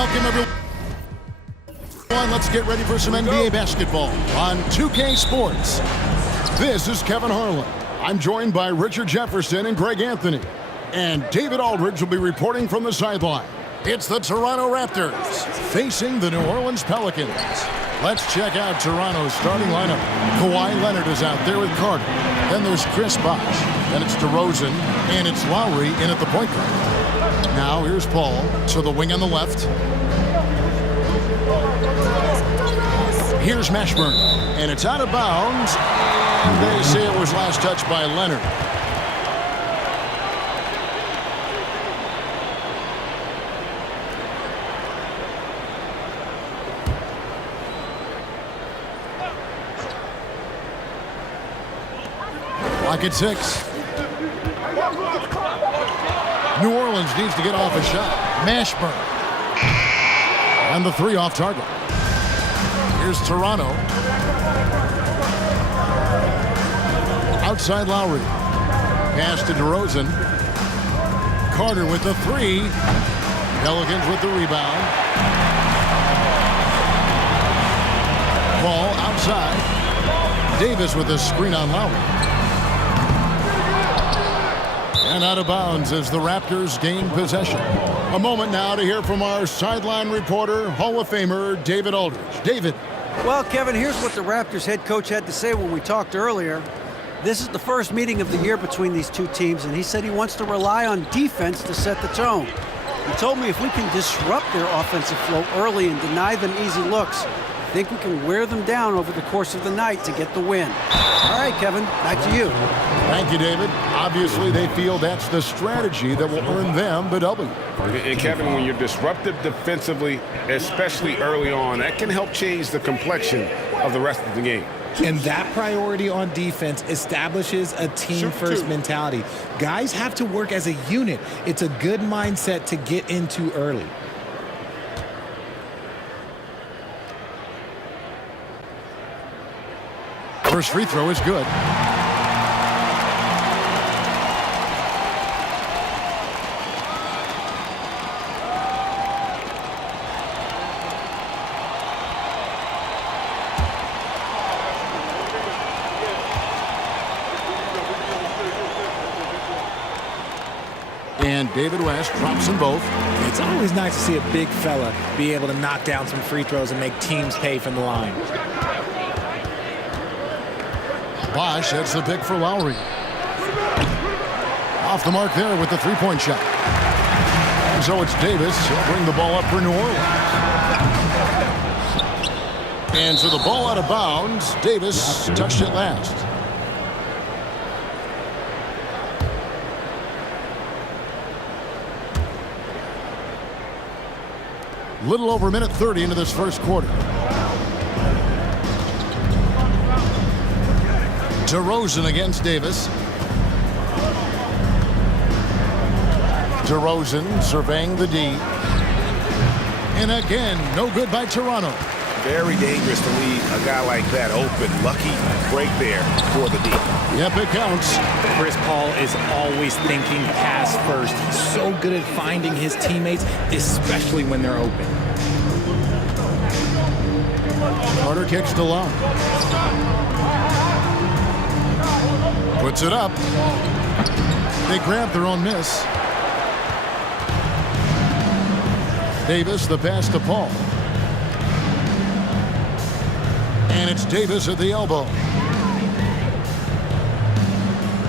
Welcome, everyone. Let's get ready for some NBA basketball on 2K Sports. This is Kevin Harlan. I'm joined by Richard Jefferson and Greg Anthony. And David Aldridge will be reporting from the sideline. It's the Toronto Raptors facing the New Orleans Pelicans. Let's check out Toronto's starting lineup. Kawhi Leonard is out there with Carter. Then there's Chris Bosh. Then it's DeRozan. And it's Lowry in at the point guard. Now here's Paul to the wing on the left. Here's Mashburn. And it's out of bounds. And they say it was last touched by Leonard. Clock at 6. New Orleans needs to get off a shot. Mashburn. And the three off target. Here's Toronto. Outside Lowry. Pass to DeRozan. Carter with the three. Pelicans with the rebound. Ball outside. Davis with a screen on Lowry. And out of bounds as the Raptors gain possession. A moment now to hear from our sideline reporter, Hall of Famer David Aldridge. David. Well, Kevin, here's what the Raptors head coach had to say when we talked earlier. This is the first meeting of the year between these two teams, and he said he wants to rely on defense to set the tone. He told me if we can disrupt their offensive flow early and deny them easy looks, I think we can wear them down over the course of the night to get the win. All right, Kevin, back to you. Thank you, David. Obviously, they feel that's the strategy that will earn them the W. And Kevin, when you're disruptive defensively, especially early on, that can help change the complexion of the rest of the game. And that priority on defense establishes a team-first mentality. Guys have to work as a unit. It's a good mindset to get into early. First free throw is good. And David West drops them both. It's always nice to see a big fella be able to knock down some free throws and make teams pay from the line. Bosh, that's the pick for Lowry. Off the mark there with the three-point shot. And so it's Davis. He'll bring the ball up for New Orleans. And so the ball out of bounds. Davis touched it last. Little over a minute 30 into this first quarter. DeRozan against Davis. DeRozan surveying the D. And again, no good by Toronto. Very dangerous to leave a guy like that open. Lucky break there for the D. Yep, it counts. Chris Paul is always thinking pass first. He's so good at finding his teammates, especially when they're open. Carter kicks to Long. Puts it up. They grab their own miss. Davis, the pass to Paul. And it's Davis at the elbow.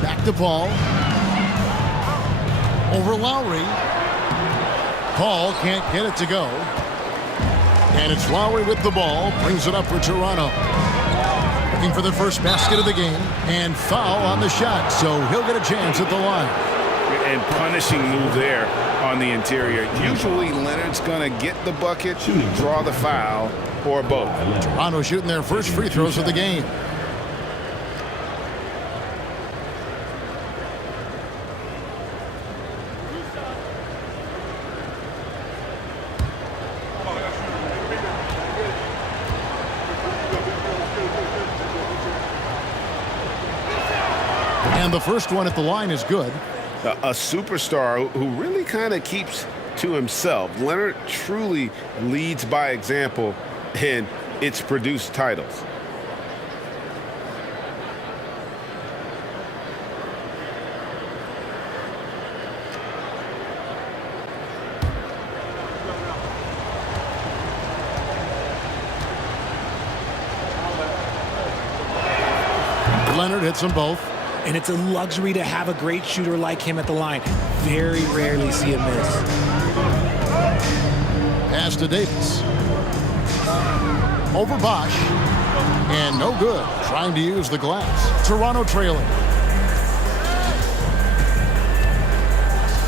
Back to Paul. Over Lowry. Paul can't get it to go. And it's Lowry with the ball. Brings it up for Toronto. Looking for the first basket of the game. And foul on the shot. So he'll get a chance at the line. And punishing move there on the interior. Usually Leonard's going to get the bucket, draw the foul, or both. Toronto shooting their first free throws of the game. And the first one at the line is good. A superstar who really kind of keeps to himself. Leonard truly leads by example, and it's produced titles. Leonard hits them both. And it's a luxury to have a great shooter like him at the line. Very rarely see a miss. Pass to Davis. Over Bosch. And no good. Trying to use the glass. Toronto trailing.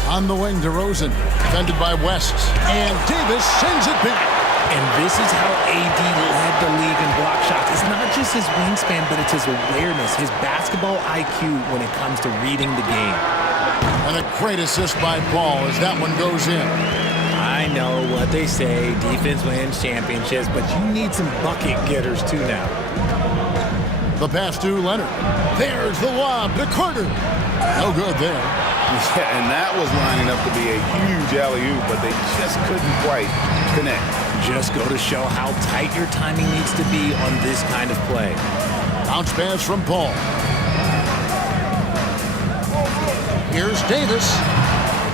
On the wing, DeRozan. Defended by West. And Davis sends it back. And this is how AD led the league in block shots. It's not just his wingspan, but it's his awareness, his basketball IQ when it comes to reading the game. And a great assist by Paul as that one goes in. I know what they say, defense wins championships, but you need some bucket getters too now. The pass to Leonard. There's the lob to Carter. No good there. Yeah, and that was lining up to be a huge alley-oop, but they just couldn't quite connect. Just go to show how tight your timing needs to be on this kind of play. Bounce pass from Paul. Here's Davis.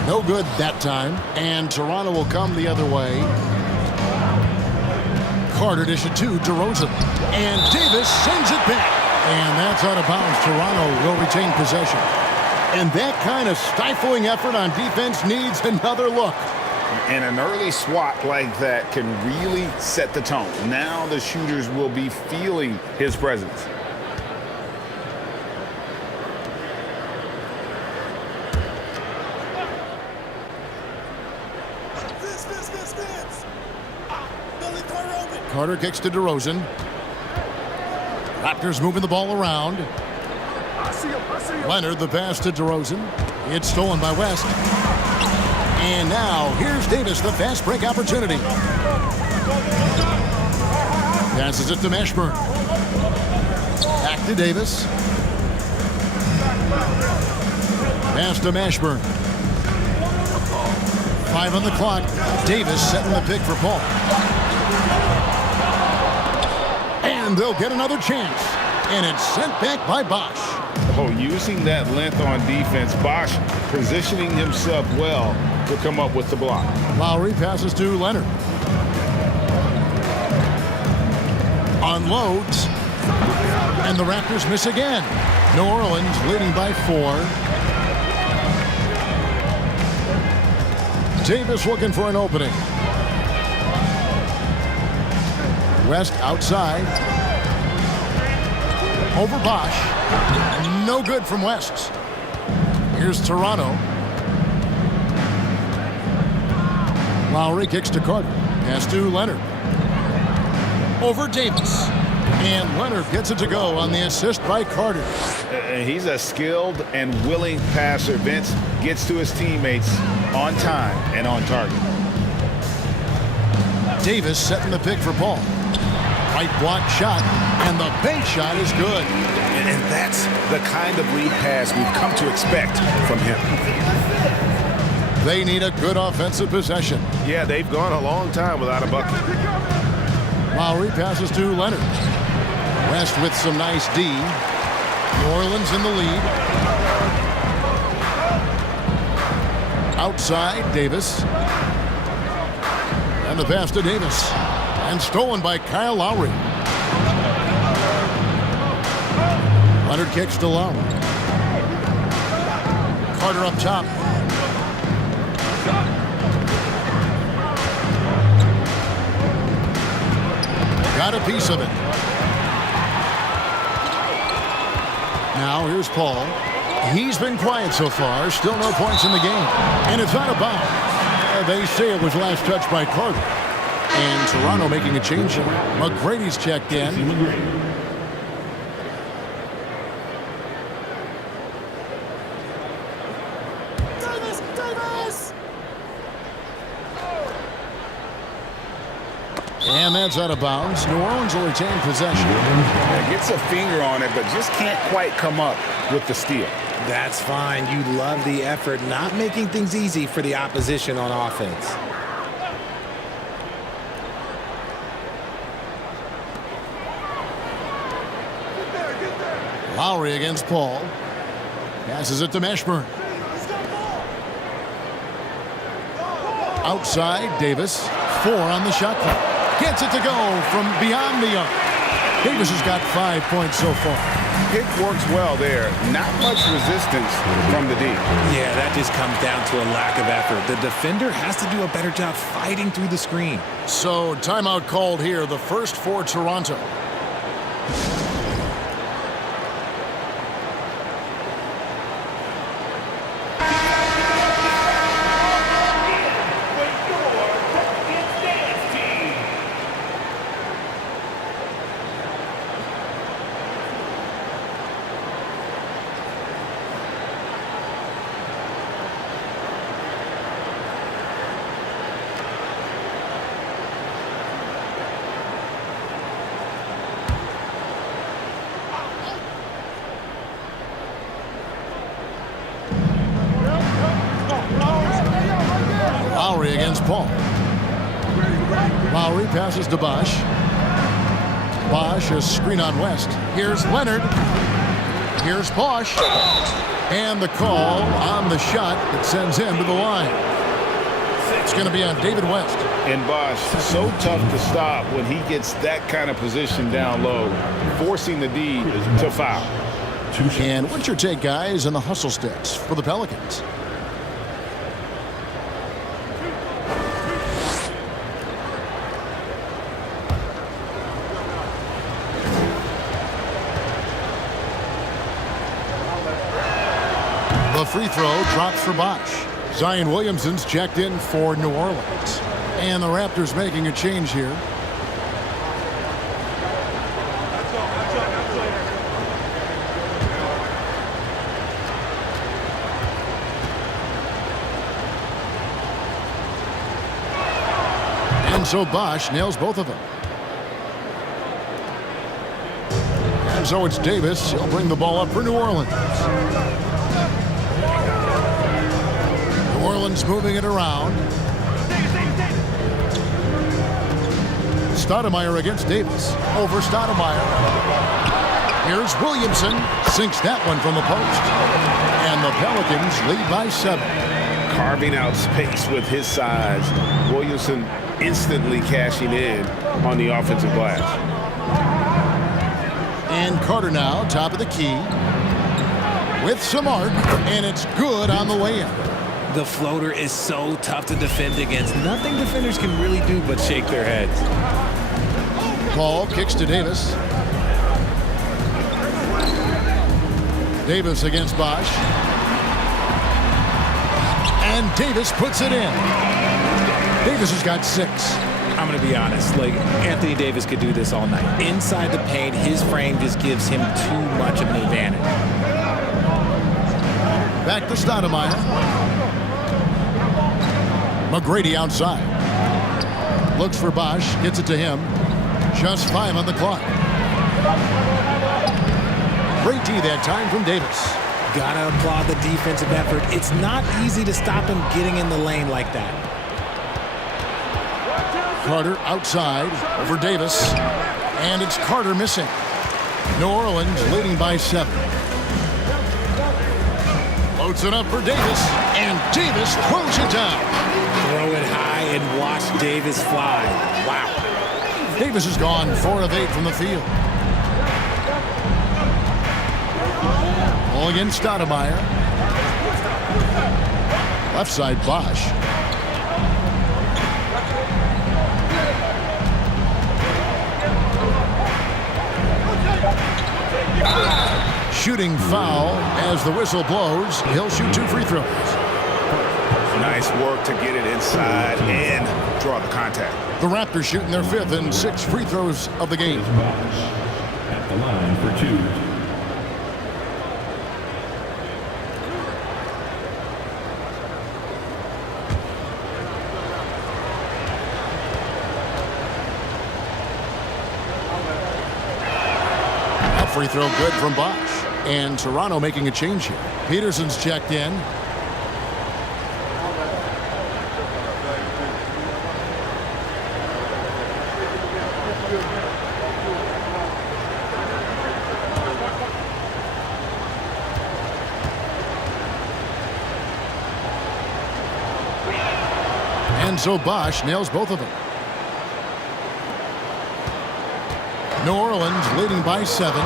No good that time. And Toronto will come the other way. Carter dishes to DeRozan. And Davis sends it back. And that's out of bounds. Toronto will retain possession. And that kind of stifling effort on defense needs another look. And an early swat like that can really set the tone. Now the shooters will be feeling his presence. Carter kicks to DeRozan. Raptors moving the ball around. Leonard, the pass to DeRozan. It's stolen by West. And now, here's Davis, the fast break opportunity. Passes it to Mashburn. Back to Davis. Pass to Mashburn. 5 on the clock. Davis setting the pick for Paul. And they'll get another chance. And it's sent back by Bosch. Oh, using that length on defense, Bosch positioning himself well to come up with the block. Lowry passes to Leonard. Unloads. And the Raptors miss again. New Orleans leading by 4. Davis looking for an opening. West outside. Over Bosch. No good from West. Here's Toronto. Lowry kicks to Carter. Pass to Leonard. Over Davis. And Leonard gets it to go on the assist by Carter. He's a skilled and willing passer. Vince gets to his teammates on time and on target. Davis setting the pick for Paul. Right block shot, and the bank shot is good. And that's the kind of lead pass we've come to expect from him. They need a good offensive possession. Yeah, they've gone a long time without a bucket. Lowry passes to Leonard. West with some nice D. New Orleans in the lead. Outside, Davis. And the pass to Davis. And stolen by Kyle Lowry. Leonard kicks to Lowry. Carter up top. Got a piece of it. Now here's Paul. He's been quiet so far. Still no points in the game. And it's out of bounds. They say it was last touched by Carter. And Toronto making a change. McGrady's checked in. And that's out of bounds. New Orleans will retain possession. Yeah, gets a finger on it, but just can't quite come up with the steal. That's fine. You love the effort, not making things easy for the opposition on offense. Lowry against Paul. Passes it to Mashburn. Outside, Davis. 4 on the shot clock. Gets it to go from beyond the arc. Davis has got 5 points so far. Pick works well there. Not much resistance from the D. Yeah, that just comes down to a lack of effort. The defender has to do a better job fighting through the screen. So, timeout called here, the first for Toronto. Lowry against Paul. Lowry passes to Bosch. Bosch, a screen on West. Here's Leonard. Here's Bosch. And the call on the shot that sends him to the line. It's going to be on David West. And Bosch, so tough to stop when he gets that kind of position down low, forcing the D to foul. And what's your take, guys, on the hustle sticks for the Pelicans? The free throw drops for Bosch. Zion Williamson's checked in for New Orleans. And the Raptors making a change here. And so Bosch nails both of them. And so it's Davis. He'll bring the ball up for New Orleans. New Orleans moving it around. Stoudemire against Davis. Over Stoudemire. Here's Williamson. Sinks that one from the post. And the Pelicans lead by 7. Carving out space with his size. Williamson instantly cashing in on the offensive glass. And Carter now, top of the key. With some arc. And it's good on the way in. The floater is so tough to defend against. Nothing defenders can really do but shake their heads. Paul kicks to Davis. Davis against Bosch. And Davis puts it in. Davis has got 6. I'm going to be honest. Like, Anthony Davis could do this all night. Inside the paint, his frame just gives him too much of an advantage. Back to Stoudemire. McGrady outside. Looks for Bosch. Gets it to him. Just 5 on the clock. Great D that time from Davis. Gotta applaud the defensive effort. It's not easy to stop him getting in the lane like that. Carter outside over Davis. And it's Carter missing. New Orleans leading by 7. Loads it up for Davis. And Davis throws it down. Throw it high and watch Davis fly. Wow. Davis has gone 4 of 8 from the field. Ball against Stoudemire. Left side, Bosch. Shooting foul as the whistle blows. He'll shoot 2 free throws. Nice work to get it inside and draw the contact. The Raptors shooting their 5th and 6th free throws of the game. At the line for 2. free throw good from Bosch. And Toronto making a change here. Peterson's checked in. And so Bosch nails both of them. New Orleans leading by 7.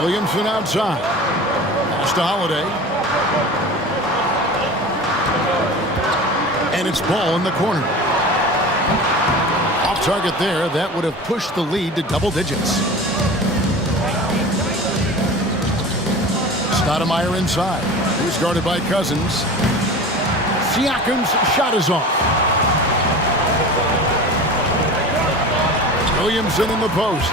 Williamson outside. Pass to Holiday. And it's ball in the corner. Off target there. That would have pushed the lead to double digits. Stoudemire inside. He's guarded by Cousins. Siakam's shot is off. Williamson in the post.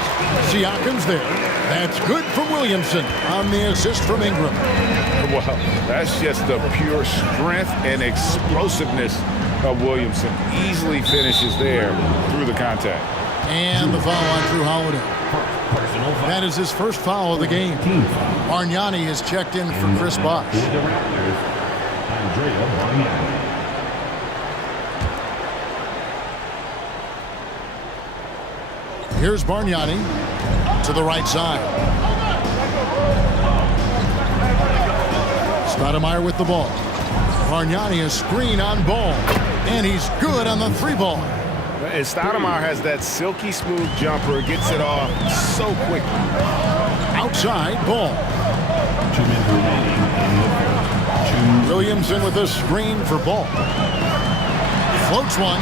Siakam's there. That's good from Williamson on the assist from Ingram. Well, that's just the pure strength and explosiveness of Williamson. Easily finishes there through the contact. And the foul on Drew Holiday. That is his first foul of the game. Bargnani is checked in for Chris Bosh. Here's Bargnani to the right side. Stoudemire with the ball. Bargnani a screen on Ball. And he's good on the 3-ball. And Stoudemire has that silky smooth jumper. Gets it off so quickly. Outside, Ball. 2 minutes remaining in the fourth. Williamson with a screen for Ball. Floats one.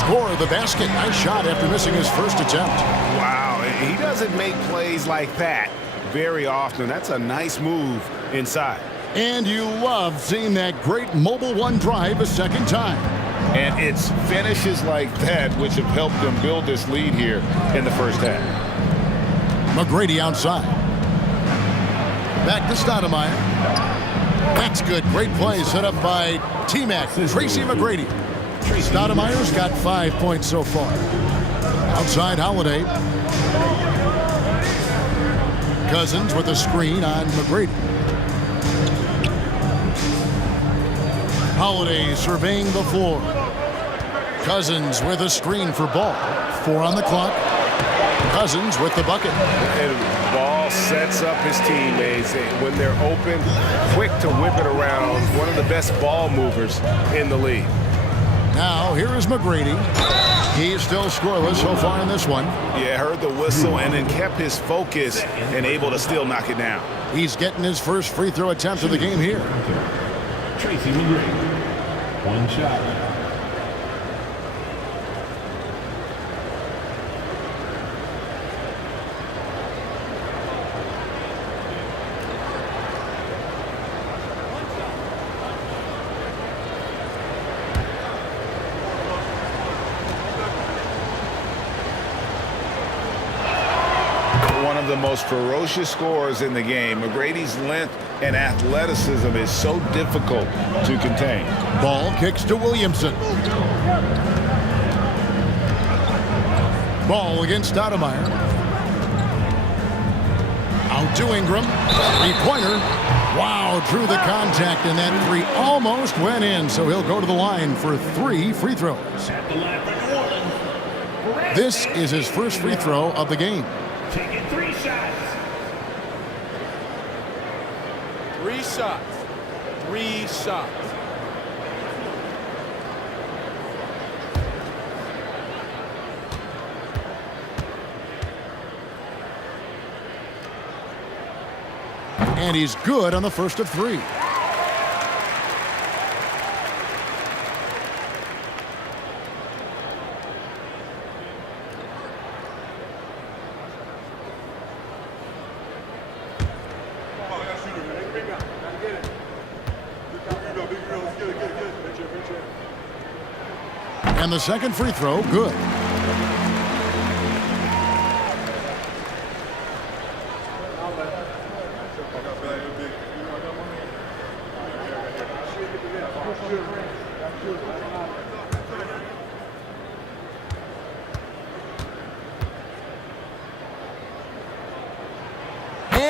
Score the basket. Nice shot after missing his first attempt. Wow, he doesn't make plays like that very often. That's a nice move inside. And you love seeing that great mobile one drive a second time. And it's finishes like that which have helped them build this lead here in the first half. McGrady outside. Back to Stoudemire. That's good. Great play set up by T-Mac, Tracy McGrady. Stoudemire's got 5 points so far. Outside Holiday. Cousins with a screen on McGrady. Holiday surveying the floor. Cousins with a screen for Ball. 4 on the clock. Cousins with the bucket. And Ball sets up his teammates when they're open, quick to whip it around. One of the best ball movers in the league. Now here is McGrady. He's still scoreless so far in this one. Yeah, heard the whistle and then kept his focus and able to still knock it down. He's getting his first free throw attempt of the game here. Tracy McGrady. 1 shot. The most ferocious scorers in the game. McGrady's length and athleticism is so difficult to contain. Ball kicks to Williamson. Ball against Stoudemire. Out to Ingram. 3-pointer. Wow, drew the contact, and that 3 almost went in, so he'll go to the line for 3 free throws. This is his first free throw of the game. Taking 3 shots. 3 shots. 3 shots. And he's good on the first of 3. And the second free throw, good.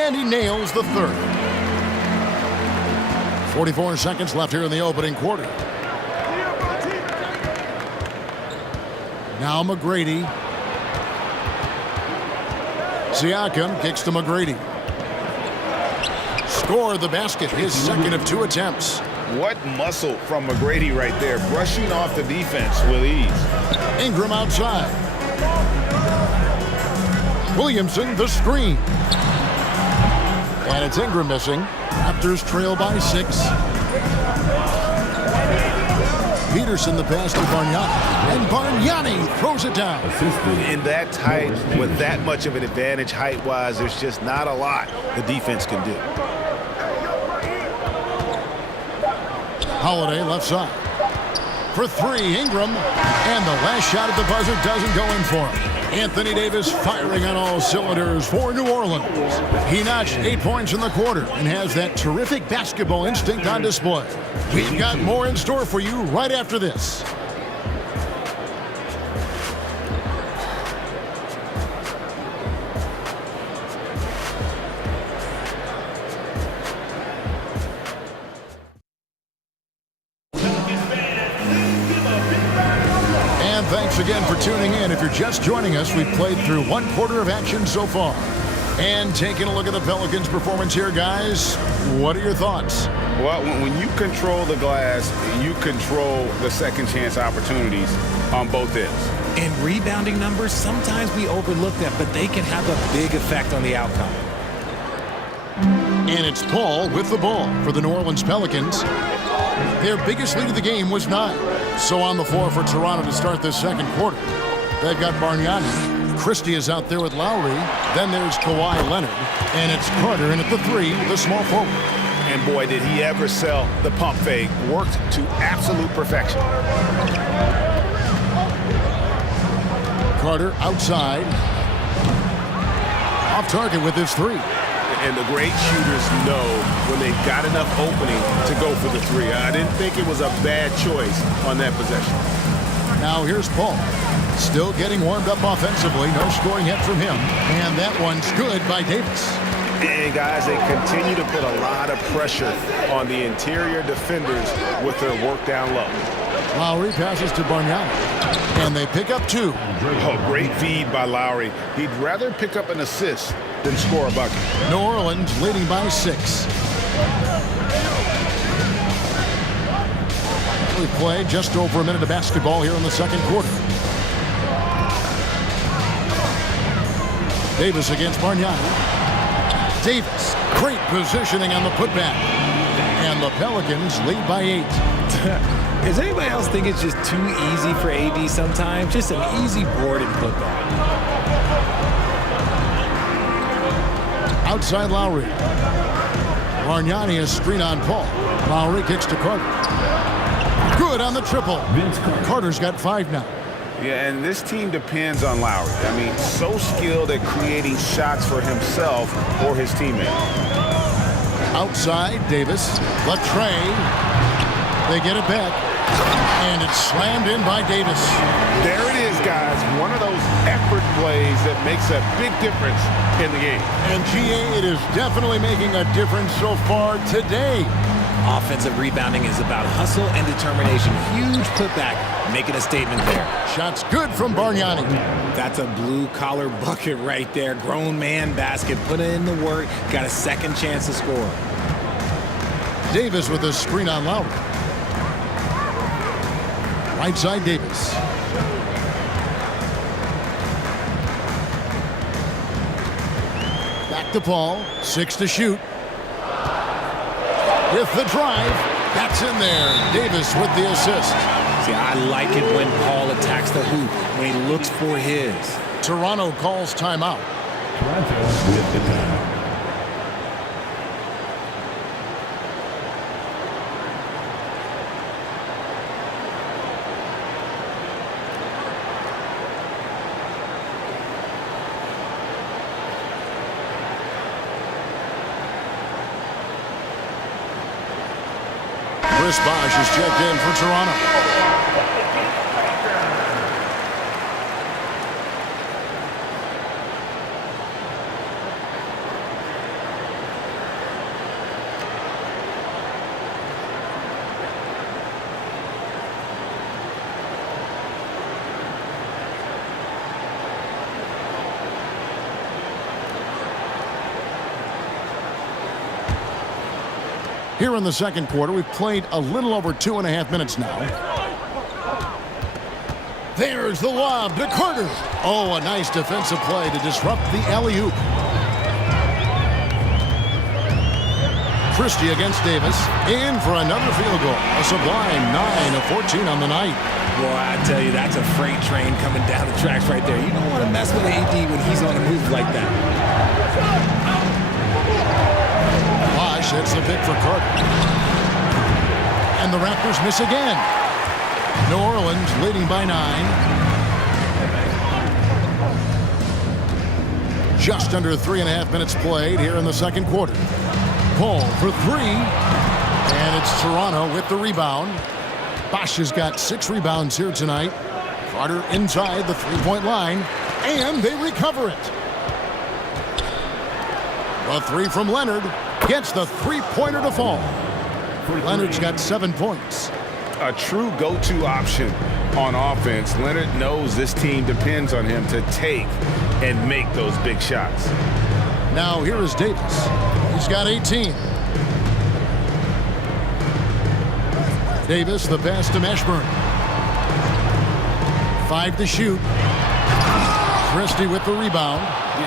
And he nails the third. 44 seconds left here in the opening quarter. Now McGrady. Siakam kicks to McGrady. Scored the basket, his second of 2 attempts. What muscle from McGrady right there, brushing off the defense with ease. Ingram outside. Williamson, the screen. And it's Ingram missing. Raptors trail by 6. Peterson the pass to Bargnani. And Bargnani throws it down. In that tight, with that much of an advantage height-wise, there's just not a lot the defense can do. Holiday left side. For 3, Ingram. And the last shot at the buzzer doesn't go in for him. Anthony Davis firing on all cylinders for New Orleans. He notched 8 points in the quarter and has that terrific basketball instinct on display. We've got more in store for you right after this. Thanks again for tuning in. If you're just joining us, we've played through 1 quarter of action so far. And taking a look at the Pelicans' performance here, guys, what are your thoughts? Well, when you control the glass, you control the second chance opportunities on both ends. And rebounding numbers, sometimes we overlook them, but they can have a big effect on the outcome. And it's Paul with the ball for the New Orleans Pelicans. Their biggest lead of the game was 9. So on the floor for Toronto to start this second quarter. They've got Bargnani. Christie is out there with Lowry. Then there's Kawhi Leonard. And it's Carter in at the 3, the small forward. And boy, did he ever sell the pump fake. Worked to absolute perfection. Carter outside. Off target with his 3. And the great shooters know when they've got enough opening to go for the 3. I didn't think it was a bad choice on that possession. Now here's Paul. Still getting warmed up offensively. No scoring yet from him. And that one's good by Davis. And guys, they continue to put a lot of pressure on the interior defenders with their work down low. Lowry passes to Bargnani. And they pick up 2. Oh, great feed by Lowry. He'd rather pick up an assist than score a bucket. New Orleans leading by 6. We play just over a minute of basketball here in the second quarter. Davis against Bargnani. Davis, great positioning on the putback. And the Pelicans lead by 8. Does anybody else think it's just too easy for AD sometimes? Just an easy board and putback. Outside Lowry. Bargnani is screen on Paul. Lowry kicks to Carter. Good on the triple. Carter's got 5 now. Yeah, and this team depends on Lowry. I mean, so skilled at creating shots for himself or his teammates. Outside, Davis. Latrey. They get it back. And it's slammed in by Davis. There it is, guys. One of those effort plays that makes a big difference in the game. And GA, it is definitely making a difference so far today. Offensive rebounding is about hustle and determination. Huge putback, making a statement there. Shots good from Bargnani. That's a blue-collar bucket right there. Grown man basket. Put in the work. Got a second chance to score. Davis with a screen on Lowry. Right side, Davis. Back to Paul. 6 to shoot. With the drive. That's in there. Davis with the assist. See, I like it when Paul attacks the hoop, when he looks for his. Toronto calls timeout. Toronto with the timeout. Chris Bosh is checked in for Toronto. Here in the second quarter, we've played a little over 2.5 minutes now. There's the lob to Carter. Oh, a nice defensive play to disrupt the alley-oop. Christie against Davis. In for another field goal. A sublime 9 of 14 on the night. Boy, I tell you, that's a freight train coming down the tracks right there. You don't want to mess with AD when he's on the move like that. Bosh hits the pick for Carter. And the Raptors miss again. New Orleans leading by 9. Just under 3.5 minutes played here in the second quarter. Paul for 3. And it's Toronto with the rebound. Bosh has got 6 rebounds here tonight. Carter inside the three-point line. And they recover it. A 3 from Leonard gets the three-pointer to fall. Leonard's got 7 points. A true go-to option on offense. Leonard knows this team depends on him to take and make those big shots. Now here is Davis. He's got 18. Davis, the pass to Mashburn. 5 to shoot. Christie with the rebound.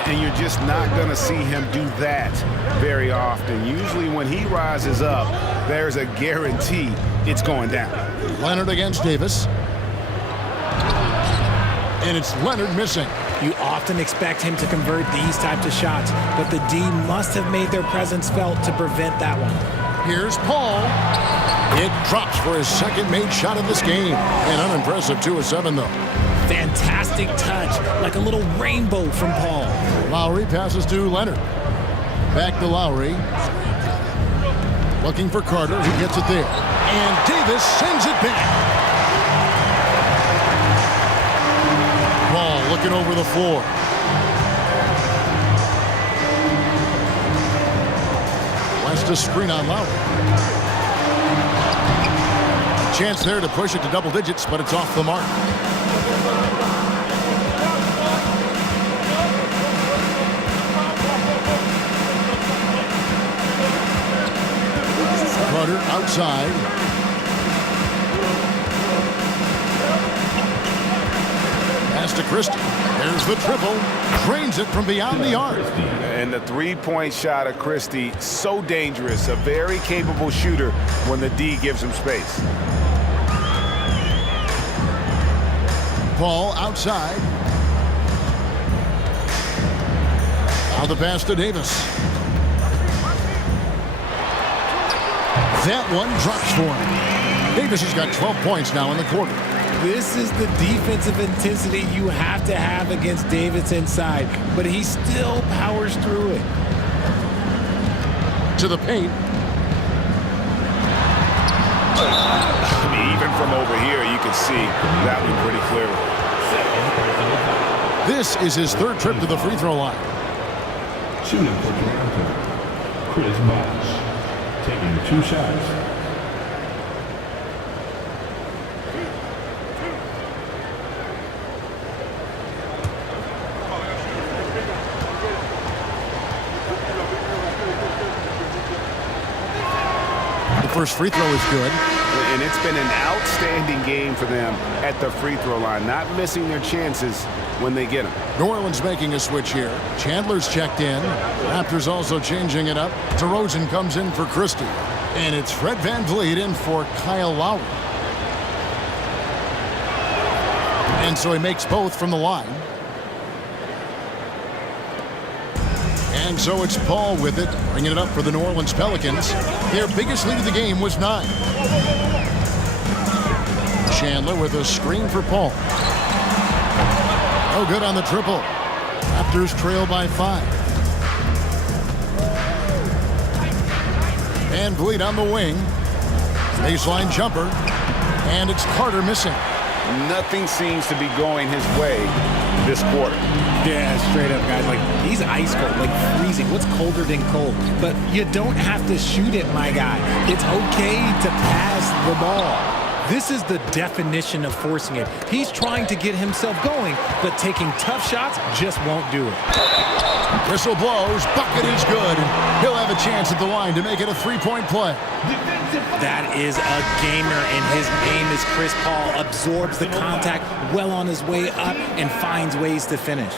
And you're just not going to see him do that very often. Usually when he rises up, there's a guarantee it's going down. Leonard against Davis. And it's Leonard missing. You often expect him to convert these types of shots, but the D must have made their presence felt to prevent that one. Here's Paul. It drops for his second made shot of this game. An unimpressive 2 of 7, though. Fantastic touch, like a little rainbow from Paul. Lowry passes to Leonard. Back to Lowry. Looking for Carter, who gets it there. And Davis sends it back. Ball looking over the floor. West to screen on Lowry. Chance there to push it to double digits, but it's off the mark. Carter outside. Pass to Christie. There's the triple. Drains it from beyond the arc. And the three-point shot of Christie, so dangerous. A very capable shooter when the D gives him space. Paul outside. Now the pass to Davis. That one drops for him. Davis has got 12 points now in the quarter. This is the defensive intensity you have to have against Davis inside, but he still powers through it. To the paint. I mean, even from over here, you can see that one pretty clearly. This is his 3rd trip to the free throw line. Shooting for Toronto, Chris Bosh, taking 2 shots. The first free throw is good. And it's been an outstanding game for them at the free throw line, not missing their chances when they get them. New Orleans making a switch here. Chandler's checked in. Raptors also changing it up. DeRozan comes in for Christie. And it's Fred VanVleet in for Kyle Lowry. And so he makes both from the line. And so it's Paul with it, bringing it up for the New Orleans Pelicans. Their biggest lead of the game was 9. Chandler with a screen for Paul. No good on the triple. Raptors trail by 5. VanVleet on the wing. Baseline jumper. And it's Carter missing. Nothing seems to be going his way this quarter. Yeah, straight up, guys. Like, he's ice cold, like freezing. What's colder than cold? But you don't have to shoot it, my guy. It's okay to pass the ball. This is the definition of forcing it. He's trying to get himself going, but taking tough shots just won't do it. Whistle blows, bucket is good, and he'll have a chance at the line to make it a three-point play. That is a gamer, and his name is Chris Paul. Absorbs the contact well on his way up and finds ways to finish.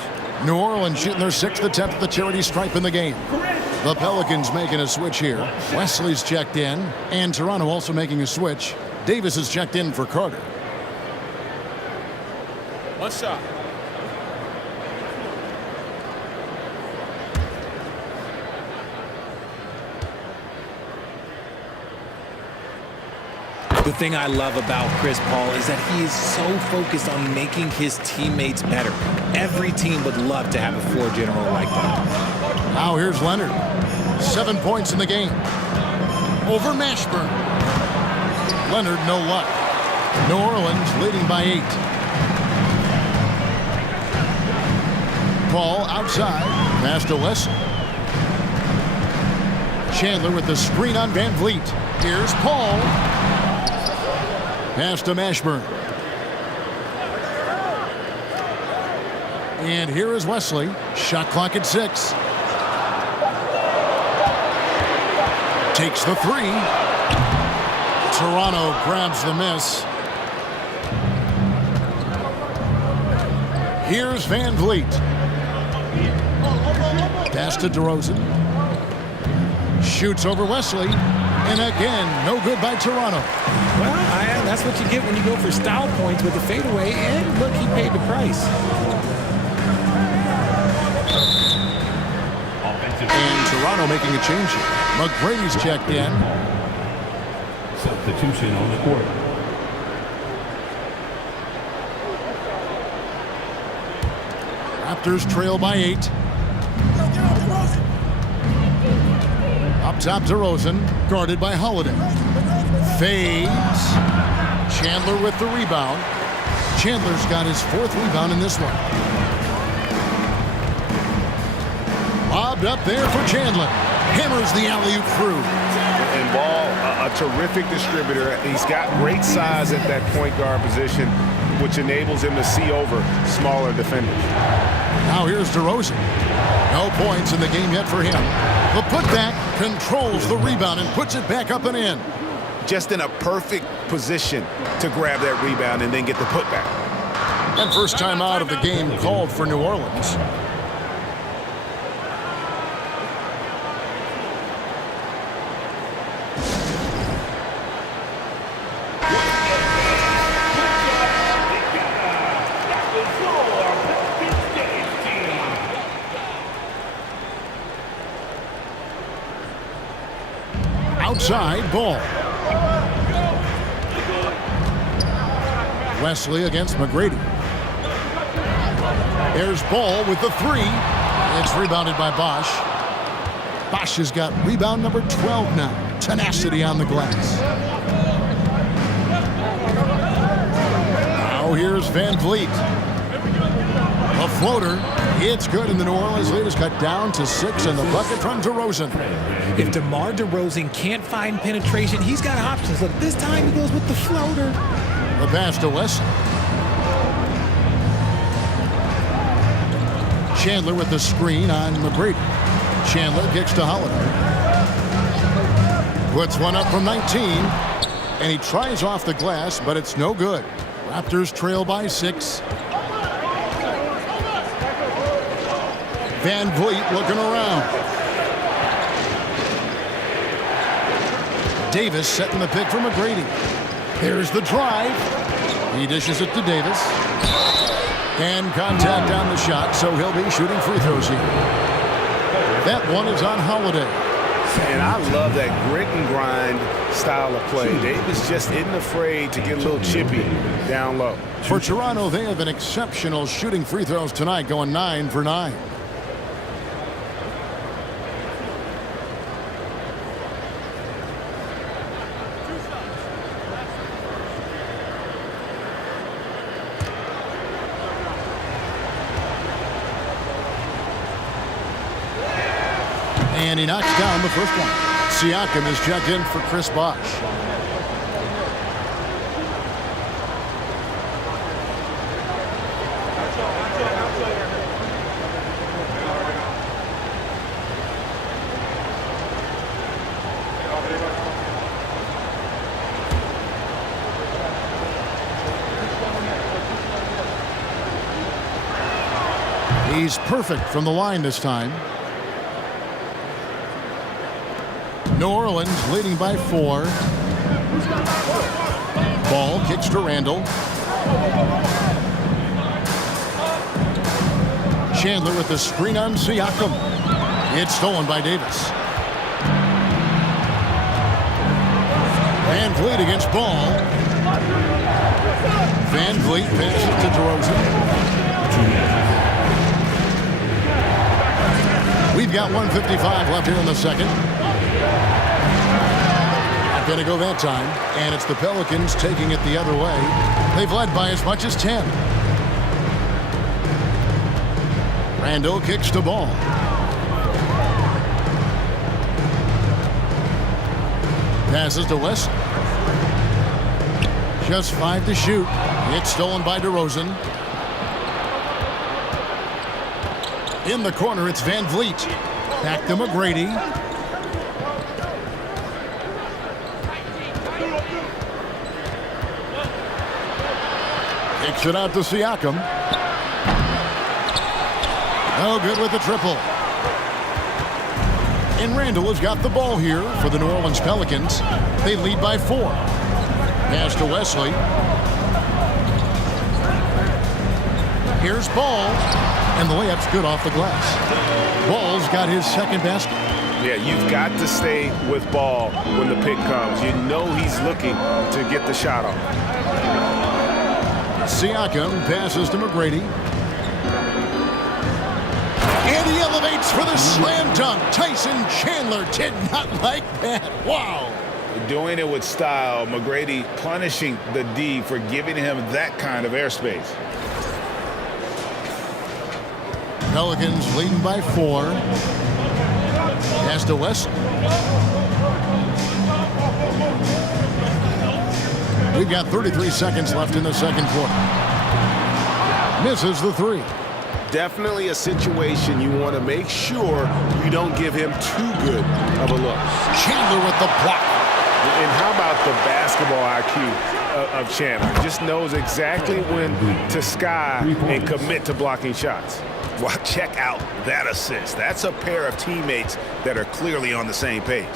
New Orleans shooting their 6th attempt at the charity stripe in the game. The Pelicans making a switch here. Wesley's checked in, and Toronto also making a switch. Davis is checked in for Carter. One shot. The thing I love about Chris Paul is that he is so focused on making his teammates better. Every team would love to have a floor general like that. Now here's Leonard. 7 points in the game. Over Mashburn. Leonard, no luck. New Orleans leading by 8. Paul outside. Pass to Wesley. Chandler with the screen on Van Vliet. Here's Paul. Pass to Mashburn. And here is Wesley. Shot clock at 6. Takes the 3. Toronto grabs the miss. Here's Van Vliet. Pass to DeRozan. Shoots over Wesley. And again, no good by Toronto. Well, that's what you get when you go for style points with a fadeaway. And look, he paid the price. And Toronto making a change here. McGrady's checked in. Substitution on the court. Raptors trail by 8. Up top, DeRozan, guarded by Holiday. Fades. Chandler with the rebound. Chandler's got his 4th rebound in this one. Lobbed up there for Chandler. Hammers the alley-oop through. And Ball, a terrific distributor. He's got great size at that point guard position, which enables him to see over smaller defenders. Now here's DeRozan. No points in the game yet for him. The putback controls the rebound and puts it back up and in. Just in a perfect position to grab that rebound and then get the putback. And first time out of the game called for New Orleans. Outside ball. Wesley against McGrady. There's Ball with the 3. It's rebounded by Bosch. Bosch has got rebound number 12 now. Tenacity on the glass. Now here's Van Vliet. A floater. It's good, and the New Orleans lead is cut down to 6, and the bucket from DeRozan. If DeMar DeRozan can't find penetration, he's got options. Look, this time he goes with the floater. The pass to Wesley. Chandler with the screen on McGrady. Chandler kicks to Holiday. Puts one up from 19. And he tries off the glass, but it's no good. Raptors trail by 6. Van Vliet looking around. Davis setting the pick for McGrady. There's the drive. He dishes it to Davis. And contact on the shot, so he'll be shooting free throws here. That one is on Holiday. And I love that grit and grind style of play. Davis just isn't afraid to get a little chippy down low. For Toronto, they have an exceptional shooting free throws tonight, going 9 for 9. And he knocks down the first one. Siakam is checked in for Chris Bosch. He's perfect from the line this time. New Orleans leading by 4. Ball kicks to Randall. Chandler with the screen on Siakam. It's stolen by Davis. Van Vliet against Ball. Van Vliet passes to DeRozan. We've got 1:55 left here in the second. Not going to go that time. And it's the Pelicans taking it the other way. They've led by as much as 10. Randall kicks to Ball. Passes to West. Just 5 to shoot. It's stolen by DeRozan. In the corner, it's Van Vliet. Back to McGrady. Kicks it out to Siakam. No good with the triple. And Randall has got the ball here for the New Orleans Pelicans. They lead by 4. Pass to Wesley. Here's Ball. And the layup's good off the glass. Ball's got his second basket. Yeah, you've got to stay with Ball when the pick comes. You know he's looking to get the shot off. Siakam passes to McGrady. And he elevates for the slam dunk. Tyson Chandler did not like that. Wow. Doing it with style. McGrady punishing the D for giving him that kind of airspace. Pelicans leading by 4. Pass to West. We've got 33 seconds left in the second quarter. Misses the 3. Definitely a situation you want to make sure you don't give him too good of a look. Chandler with the block. And how about the basketball IQ of Chandler? Just knows exactly when to sky and commit to blocking shots. Well, check out that assist. That's a pair of teammates that are clearly on the same page.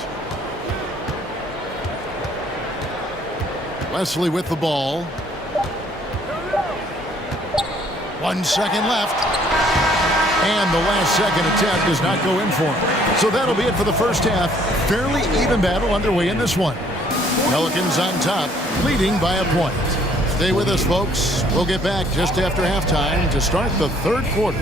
Wesley with the ball. 1 second left. And the last second attempt does not go in for him. So that'll be it for the first half. Fairly even battle underway in this one. Pelicans on top, leading by a point. Stay with us, folks. We'll get back just after halftime to start the third quarter.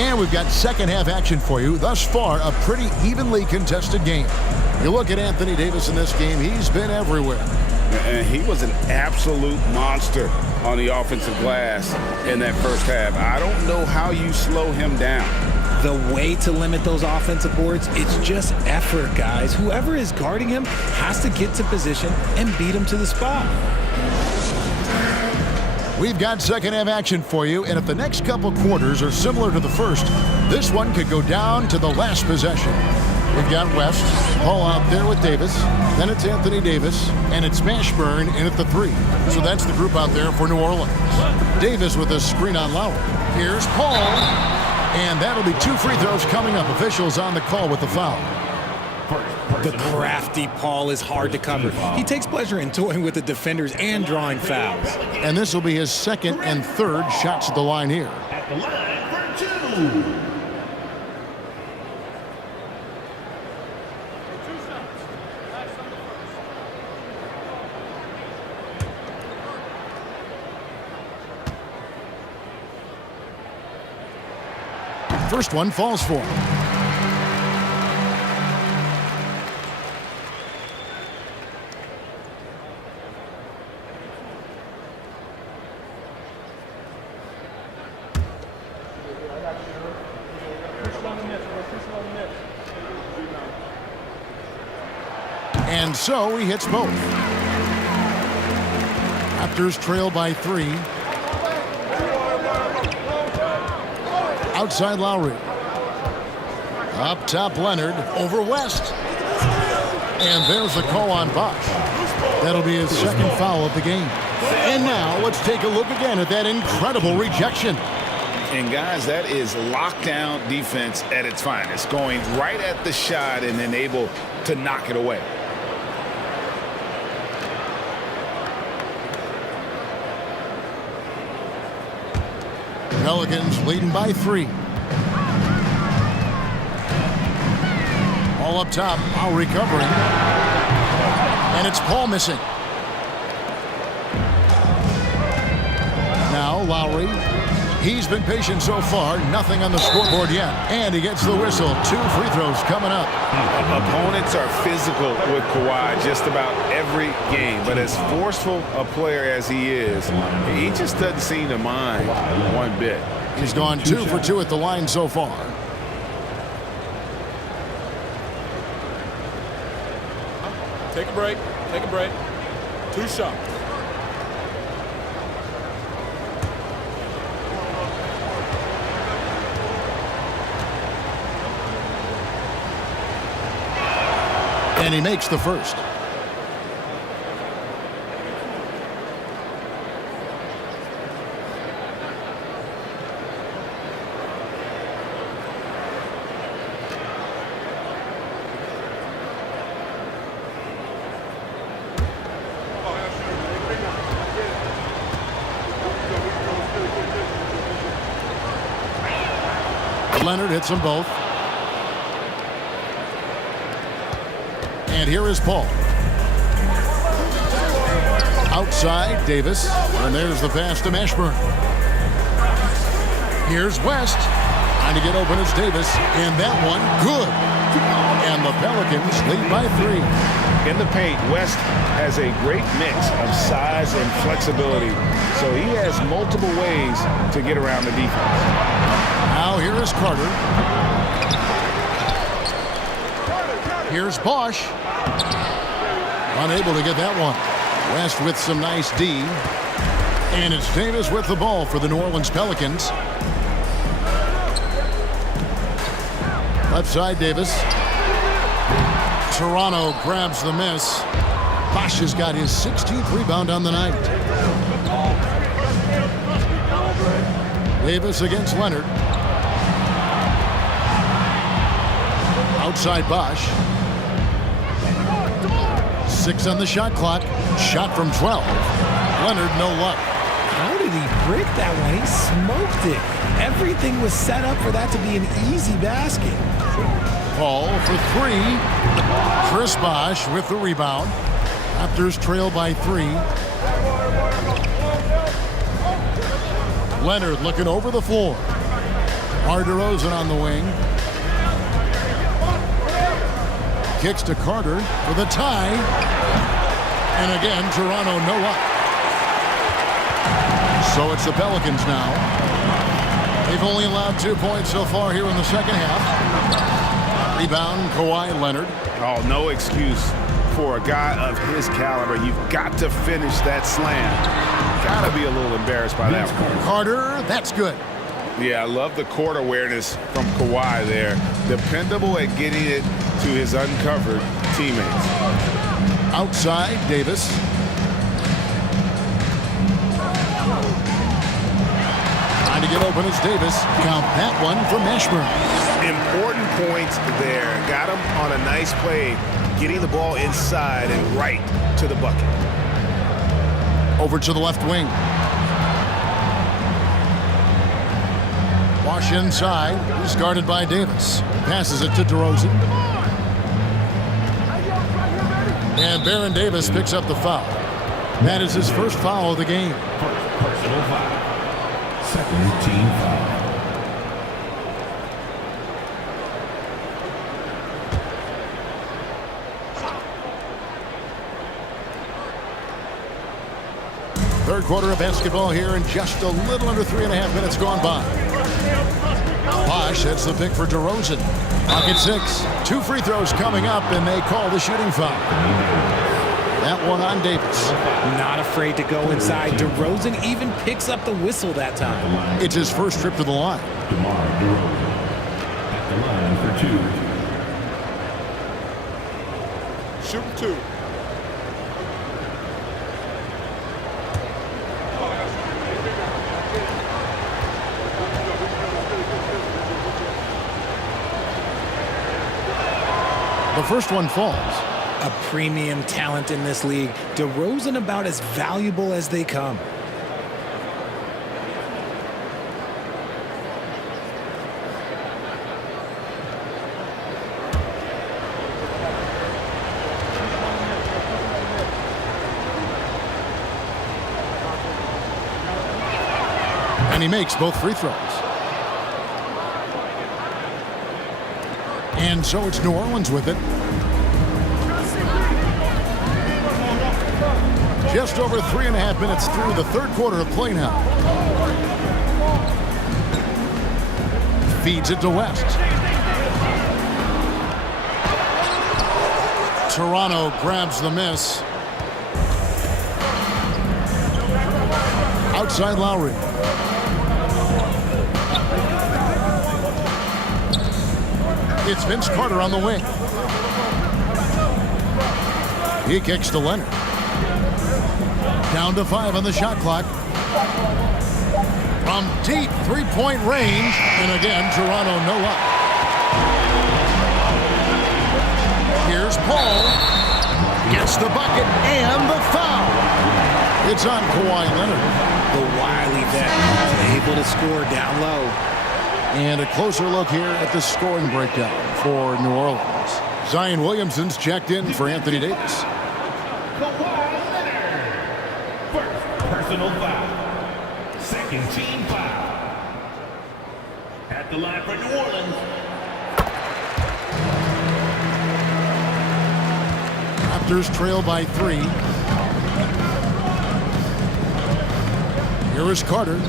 And we've got second half action for you. Thus far, a pretty evenly contested game. You look at Anthony Davis in this game, he's been everywhere. And he was an absolute monster on the offensive glass in that first half. I don't know how you slow him down. The way to limit those offensive boards, it's just effort, guys. Whoever is guarding him has to get to position and beat him to the spot. We've got second half action for you, and if the next couple quarters are similar to the first, this one could go down to the last possession. We've got West, Paul out there with Davis, then it's Anthony Davis, and it's Mashburn in at the 3. So that's the group out there for New Orleans. Davis with a screen on Lowry. Here's Paul, and that'll be 2 free throws coming up. Officials on the call with the foul. The crafty Paul is hard to cover. He takes pleasure in toying with the defenders and drawing fouls. And this will be his second and third shots at the line here. At the line for 2. First one falls for him. And so he hits both. Raptors trail by 3. Outside Lowry. Up top Leonard. Over West. And there's the call on Bosch. That'll be his second foul of the game. And now let's take a look again at that incredible rejection. And guys, that is lockdown defense at its finest. Going right at the shot and then able to knock it away. Pelicans leading by 3. All up top, Paul recovering. And it's Paul missing. Now Lowry. He's been patient so far. Nothing on the scoreboard yet. And he gets the whistle. 2 free throws coming up. Opponents are physical with Kawhi just about every game. But as forceful a player as he is, he just doesn't seem to mind one bit. He's gone 2 for 2 at the line so far. Take a break. Take a break. 2 shots. And he makes the first. Leonard hits them both. And here is Paul. Outside, Davis. And there's the pass to Mashburn. Here's West. Trying to get open is Davis. And that one, good. And the Pelicans lead by 3. In the paint, West has a great mix of size and flexibility. So he has multiple ways to get around the defense. Now here is Carter. Here's Bosch. Unable to get that one. West with some nice D. And it's Davis with the ball for the New Orleans Pelicans. Left side, Davis. Toronto grabs the miss. Bosch has got his 16th rebound on the night. Davis against Leonard. Outside Bosch. 6 on the shot clock. Shot from 12. Leonard, no luck. How did he break that one? He smoked it. Everything was set up for that to be an easy basket. Paul for 3. Chris Bosch with the rebound. Raptors trail by 3. Leonard looking over the floor. DeRozan on the wing. Kicks to Carter for the tie. And again, Toronto no luck. So it's the Pelicans now. They've only allowed 2 points so far here in the second half. Rebound, Kawhi Leonard. Oh, no excuse for a guy of his caliber. You've got to finish that slam. Got to be a little embarrassed by that one. Carter, that's good. Yeah, I love the court awareness from Kawhi there. Dependable at getting it to his uncovered teammates. Outside, Davis. Trying to get open is Davis. Count that one for Mashburn. Important points there. Got him on a nice play, getting the ball inside and right to the bucket. Over to the left wing. Wash inside. He's guarded by Davis. Passes it to DeRozan. And Baron Davis picks up the foul. That is his first foul of the game. Personal foul. Second team foul. third quarter of basketball here, and just a little under 3.5 minutes gone by. Bosh hits the pick for DeRozan. Pocket 6. 2 free throws coming up, and they call the shooting foul. That one on Davis. Not afraid to go inside. DeRozan even picks up the whistle that time. It's his first trip to the line. DeMar DeRozan at the line for 2. Shooting 2. The first one falls. A premium talent in this league. DeRozan about as valuable as they come. And he makes both free throws. And so it's New Orleans with it. Just over 3.5 minutes through the third quarter of play now. Feeds it to West. Toronto grabs the miss. Outside Lowry. It's Vince Carter on the wing. He kicks to Leonard. Down to 5 on the shot clock. From deep three-point range. And again, Toronto no luck. Here's Paul. Gets the bucket and the foul. It's on Kawhi Leonard. The wily vet able to score down low. And a closer look here at the scoring breakdown for New Orleans. Zion Williamson's checked in for Anthony Davis. First personal foul. Second team foul. At the line for New Orleans. Raptors trail by 3. Here is Carter.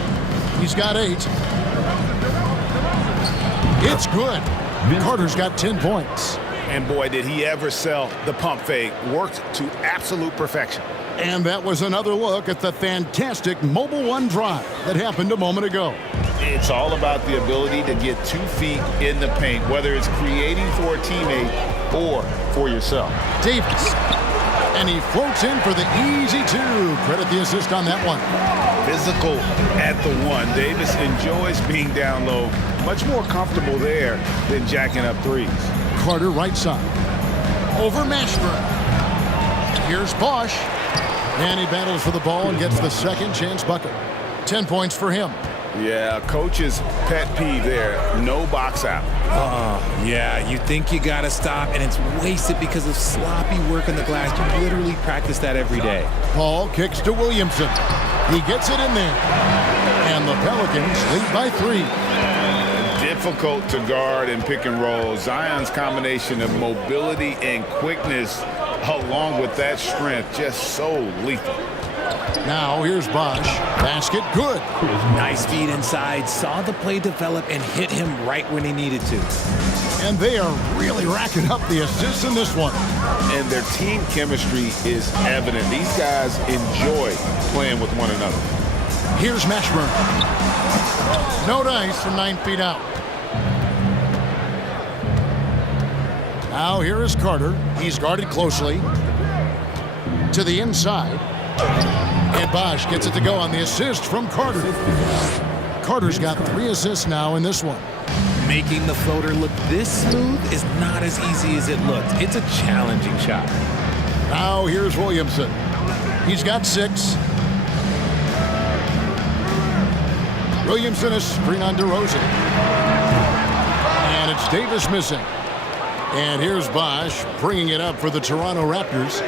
He's got 8. It's good. Carter's got 10 points. And boy, did he ever sell the pump fake. Worked to absolute perfection. And that was another look at the fantastic Mobile One drive that happened a moment ago. It's all about the ability to get 2 feet in the paint, whether it's creating for a teammate or for yourself. Davis. And he floats in for the easy 2. Credit the assist on that one. Physical at the 1. Davis enjoys being down low. Much more comfortable there than jacking up 3s. Carter right side. Over Mashburn. Here's Bosh. And he battles for the ball and gets the second chance bucket. 10 points for him. Yeah, coach's pet peeve there. No box out. Yeah, you think you got to stop, and it's wasted because of sloppy work on the glass. You literally practice that every day. Paul kicks to Williamson. He gets it in there. And the Pelicans lead by 3. Difficult to guard and pick and roll. Zion's combination of mobility and quickness along with that strength just so lethal. Now here's Bosh. Basket good. Nice feed inside. Saw the play develop and hit him right when he needed to. And they are really racking up the assists in this one. And their team chemistry is evident. These guys enjoy playing with one another. Here's Mashburn. No dice from 9 feet out. Now here is Carter. He's guarded closely. To the inside. And Bosh gets it to go on the assist from Carter. Carter's got 3 assists now in this one. Making the floater look this smooth is not as easy as it looks. It's a challenging shot. Now here's Williamson. He's got 6. Williamson is screen on DeRozan. And it's Davis missing. And here's Bosh bringing it up for the Toronto Raptors.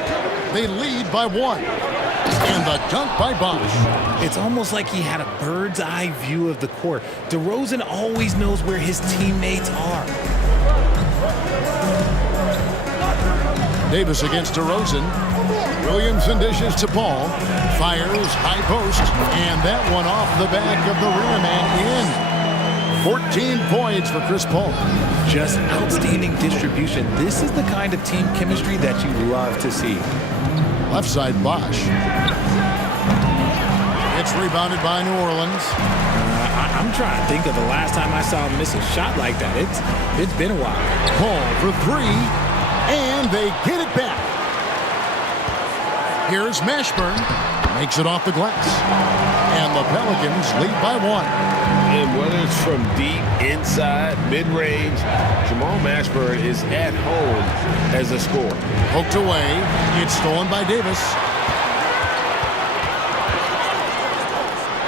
They lead by 1. And the dunk by Bosh. It's almost like he had a bird's eye view of the court. DeRozan always knows where his teammates are. Davis against DeRozan. Williamson dishes to Paul. Fires, high post, and that one off the back of the rim and in. 14 points for Chris Paul. Just outstanding distribution. This is the kind of team chemistry that you love to see. Left side, Bosch. It's rebounded by New Orleans. I'm trying to think of the last time I saw him miss a shot like that. It's been a while. Paul for three, and they get it back. Here's Mashburn. Makes it off the glass. And the Pelicans lead by one. And whether it's from deep, inside, mid-range, Jamal Mashburn is at home as a scorer. Poked away. It's stolen by Davis.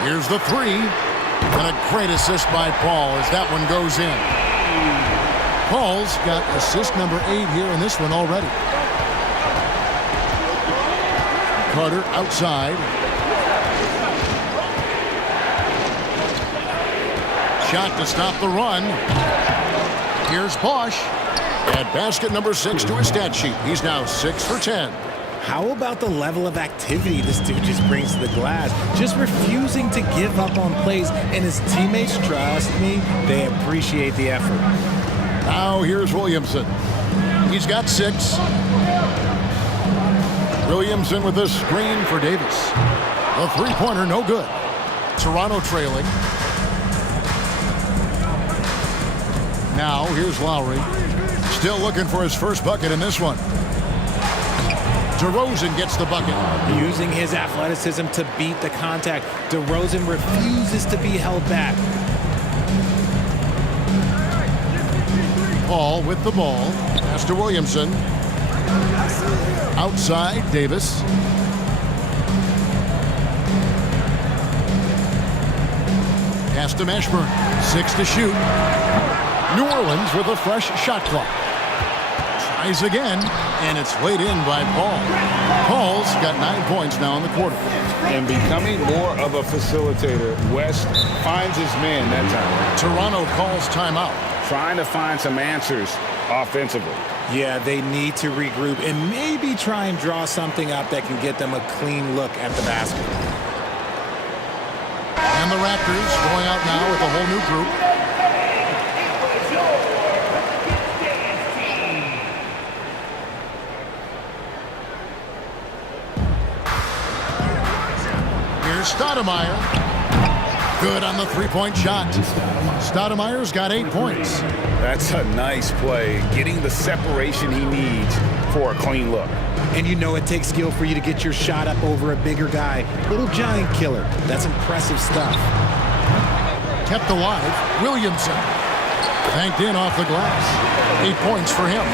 Here's the three. And a great assist by Paul as that one goes in. Paul's got assist number 8 here in this one already. Carter outside. Shot to stop the run. Here's Bosch. And basket number 6 to his stat sheet. He's now 6 for 10. How about the level of activity this dude just brings to the glass? Just refusing to give up on plays, and his teammates, trust me, they appreciate the effort. Now here's Williamson. He's got 6. Williamson with a screen for Davis. The three-pointer, no good. Toronto trailing. Now here's Lowry. Still looking for his first bucket in this one. DeRozan gets the bucket. Using his athleticism to beat the contact. DeRozan refuses to be held back. Paul with the ball. Pass to Williamson. Outside, Davis. Pass to Mashburn. 6 to shoot. New Orleans with a fresh shot clock. Tries again, and it's laid in by Paul. Paul's got 9 points now in the quarter. And becoming more of a facilitator, West finds his man that time. Toronto calls timeout. Trying to find some answers offensively. Yeah, they need to regroup and maybe try and draw something up that can get them a clean look at the basket. And the Raptors going out now with a whole new group. Stoudemire. Good on the three-point shot. Stoudemire's got 8 points. That's a nice play, getting the separation he needs for a clean look. And you know it takes skill for you to get your shot up over a bigger guy. Little giant killer. That's impressive stuff. Kept alive. Williamson. Banked in off the glass. 8 points for him.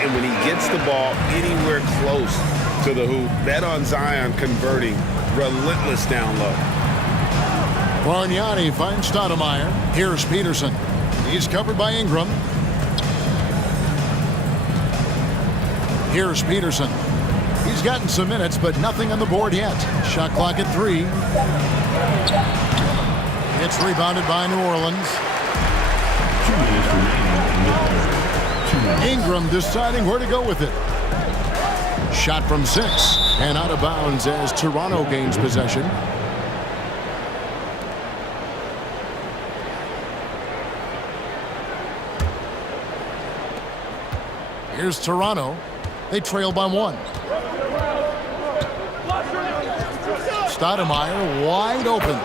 And when he gets the ball anywhere close to the hoop, bet on Zion converting. Relentless down low. Bargnani finds Stoudemire. Here's Peterson. He's covered by Ingram. Here's Peterson. He's gotten some minutes, but nothing on the board yet. Shot clock at 3. It's rebounded by New Orleans. 2 minutes remaining. Ingram deciding where to go with it. Shot from 6 and out of bounds as Toronto gains possession. Here's Toronto. They trail by 1. Stoudemire wide open.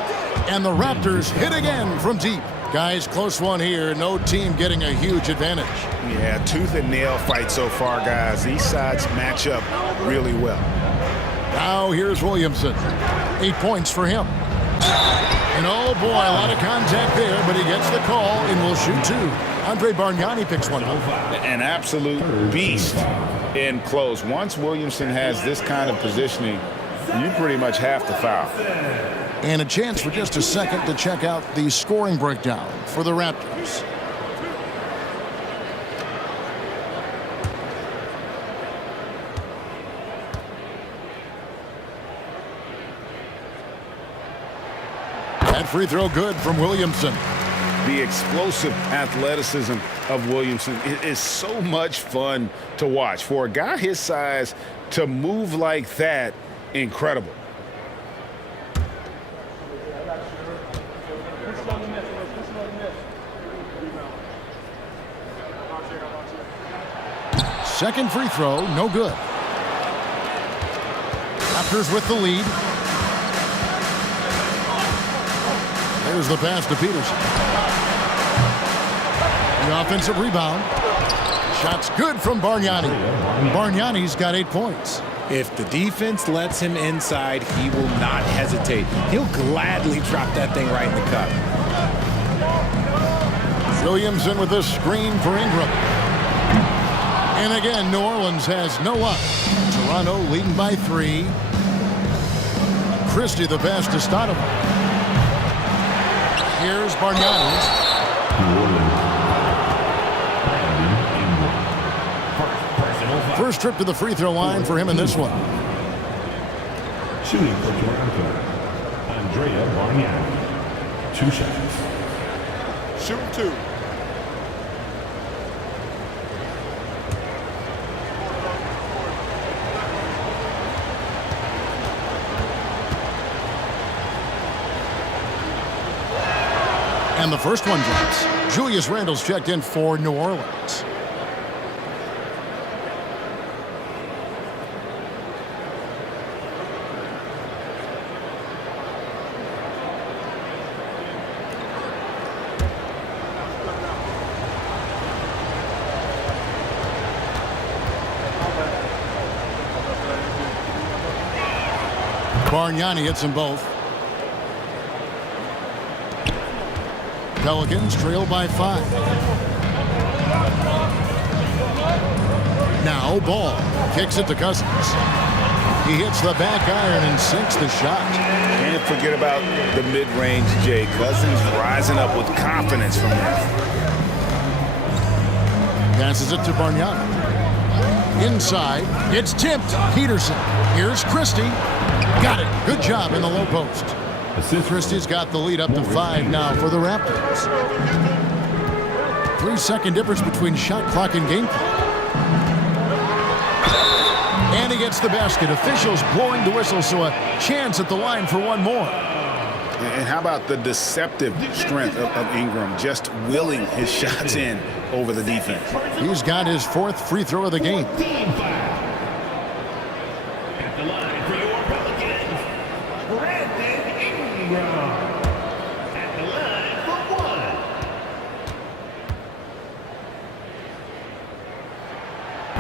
And the Raptors hit again from deep. Guys, close one here. No team getting a huge advantage. Yeah, tooth and nail fight so far, guys. These sides match up really well. Now here's Williamson. 8 points for him. And oh boy, a lot of contact there, but he gets the call and will shoot 2. Andre Bargnani picks one up. An absolute beast in close. Once Williamson has this kind of positioning, you pretty much have to foul. And a chance for just a second to check out the scoring breakdown for the Raptors. That free throw good from Williamson. The explosive athleticism of Williamson is so much fun to watch. For a guy his size, to move like that, incredible. Second free throw, no good. Raptors with the lead. There's the pass to Peterson. The offensive rebound. Shot's good from Bargnani. Bargnani's got 8 points. If the defense lets him inside, he will not hesitate. He'll gladly drop that thing right in the cup. Williamson with a screen for Ingram. And again, New Orleans has no luck. Toronto leading by 3. Christie the pass to Stoudemire. Here's Bargnani. First trip to the free throw line for him in this one. Shooting for Toronto, Andrea Bargnani. 2 shots. Shoot 2. And the first one drops. Julius Randle's checked in for New Orleans. Bargnani hits them both. Pelicans trail by 5. Now Ball kicks it to Cousins. He hits the back iron and sinks the shot. Can't forget about the mid-range, Jay. Cousins rising up with confidence from there. Passes it to Bargnani. Inside, it's tipped. Peterson. Here's Christie. Got it. Good job in the low post. Christie's got the lead up to 5 now for the Raptors. 3-second difference between shot clock and game clock. And he gets the basket. Officials blowing the whistle, so a chance at the line for one more. And how about the deceptive strength of Ingram, just willing his shots in over the defense. He's got his 4th free throw of the game. Team foul. At the line for your Pelicans, Brandon Ingram. At the line for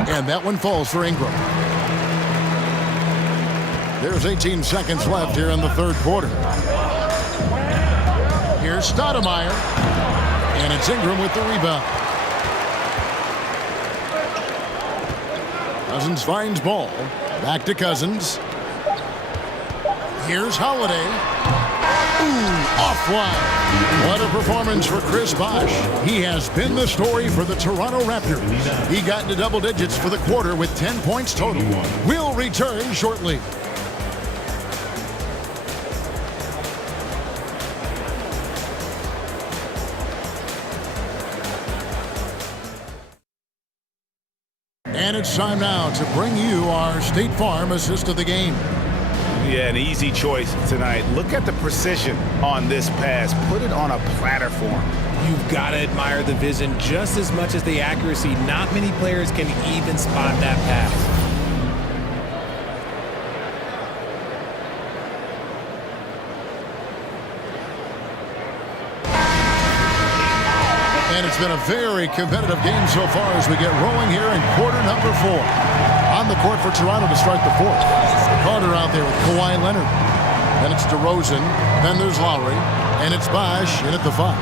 1. And that one falls for Ingram. There's 18 seconds left here in the 3rd quarter. Here's Stoudemire. And it's Ingram with the rebound. Cousins finds Ball. Back to Cousins. Here's Holiday. Ooh, offline. What a performance for Chris Bosh. He has been the story for the Toronto Raptors. He got into double digits for the quarter with 10 points total. We'll return shortly. And it's time now to bring you our State Farm assist of the game. Yeah, an easy choice tonight. Look at the precision on this pass. Put it on a platter for him. You've got to admire the vision just as much as the accuracy. Not many players can even spot that pass. And it's been a very competitive game so far as we get rolling here in quarter number 4. On the court for Toronto to start the 4th. Carter out there with Kawhi Leonard. Then it's DeRozan. Then there's Lowry. And it's Bosh in at the 5.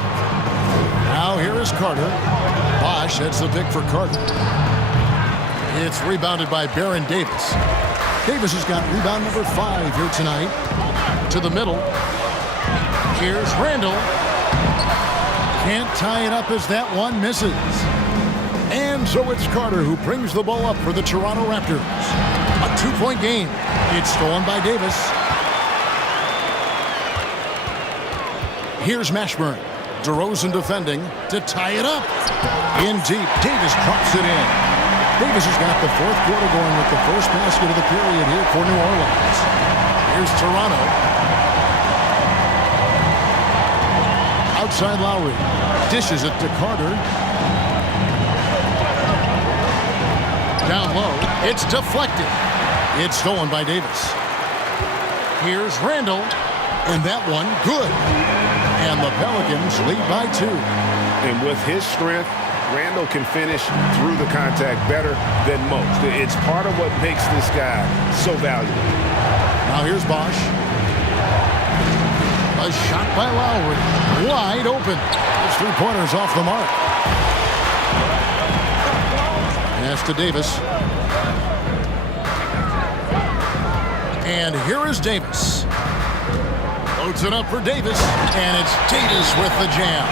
Now here is Carter. Bosh heads the pick for Carter. It's rebounded by Baron Davis. Davis has got rebound number 5 here tonight. To the middle. Here's Randle. Can't tie it up as that one misses. And so it's Carter who brings the ball up for the Toronto Raptors. A 2-point game. It's stolen by Davis. Here's Mashburn. DeRozan defending to tie it up. In deep, Davis drops it in. Davis has got the fourth quarter going with the first basket of the period here for New Orleans. Here's Toronto. Outside Lowry. Dishes it to Carter. Down low. It's deflected. It's stolen by Davis. Here's Randall. And that one, good. And the Pelicans lead by 2. And with his strength, Randall can finish through the contact better than most. It's part of what makes this guy so valuable. Now here's Bosch. A shot by Lowry. Wide open. His three-pointers off the mark. Pass to Davis. And here is Davis. Loads it up for Davis. And it's Davis with the jam.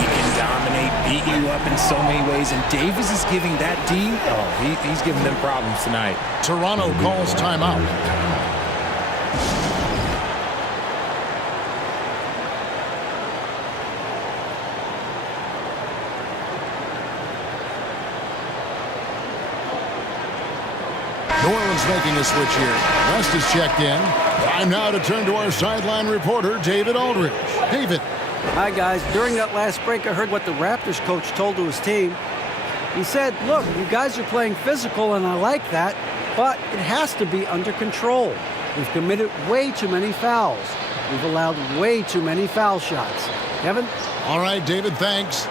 He can dominate, beat you up in so many ways, and Davis is giving that team, he's giving them problems tonight. Toronto calls timeout. New Orleans making a switch here. West is checked in. Time now to turn to our sideline reporter, David Aldridge. David. Hi, guys. During that last break, I heard what the Raptors coach told to his team. He said, look, you guys are playing physical, and I like that, but it has to be under control. We've committed way too many fouls. We've allowed way too many foul shots. Kevin? All right, David, thanks.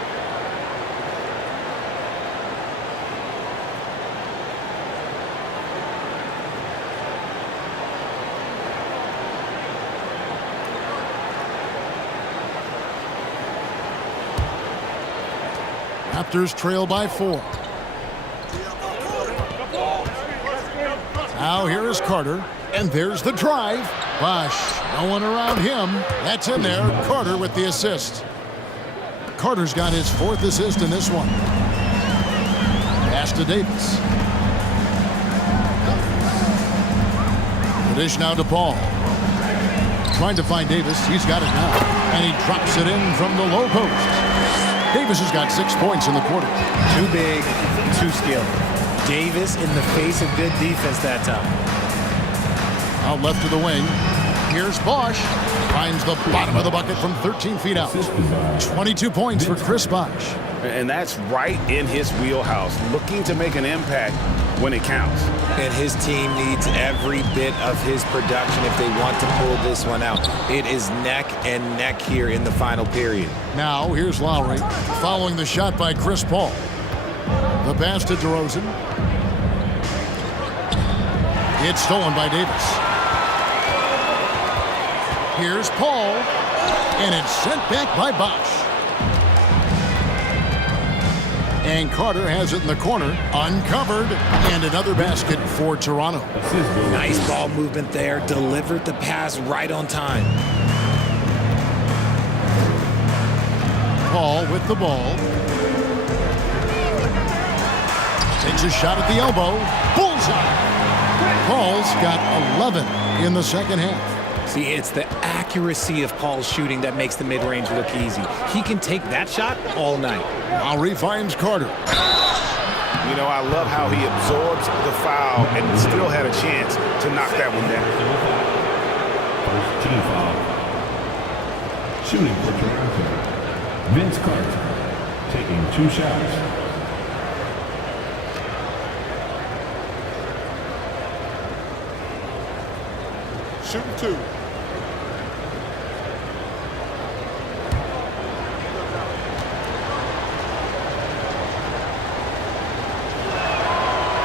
Raptors trail by 4. Now here is Carter, and there's the drive. Bosch, no one around him. That's in there. Carter with the assist. Carter's got his 4th assist in this one. Pass to Davis. The dish now to Paul. Trying to find Davis. He's got it now. And he drops it in from the low post. Davis has got 6 points in the quarter. Too big, too skilled. Davis in the face of good defense that time. Out left to the wing. Here's Bosch. Finds the bottom of the bucket from 13 feet out. 22 points for Chris Bosch. And that's right in his wheelhouse, looking to make an impact when it counts. And his team needs every bit of his production if they want to pull this one out. It is neck and neck here in the final period. Now, here's Lowry, following the shot by Chris Paul. The pass to DeRozan. It's stolen by Davis. Here's Paul, and it's sent back by Bosch. And Carter has it in the corner, uncovered, and another basket for Toronto. Nice ball movement there, delivered the pass right on time. Paul with the ball. Takes a shot at the elbow. Bullseye. Paul's got 11 in the second half. See, it's the accuracy of Paul's shooting that makes the mid-range look easy. He can take that shot all night. Lowry finds Carter. You know, I love how he absorbs the foul and still had a chance to knock that one down. First team foul. Shooting for Toronto. Vince Carter taking 2 shots. Shooting 2.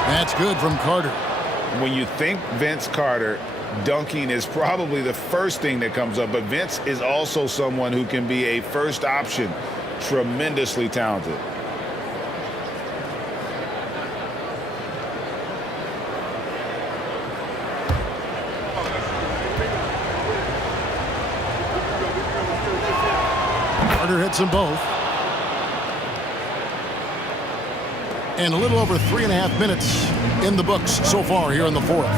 That's good from Carter. When you think Vince Carter, dunking is probably the first thing that comes up, but Vince is also someone who can be a first option. Tremendously talented. Carter hits them both. And a little over 3.5 minutes in the books so far here in the 4th.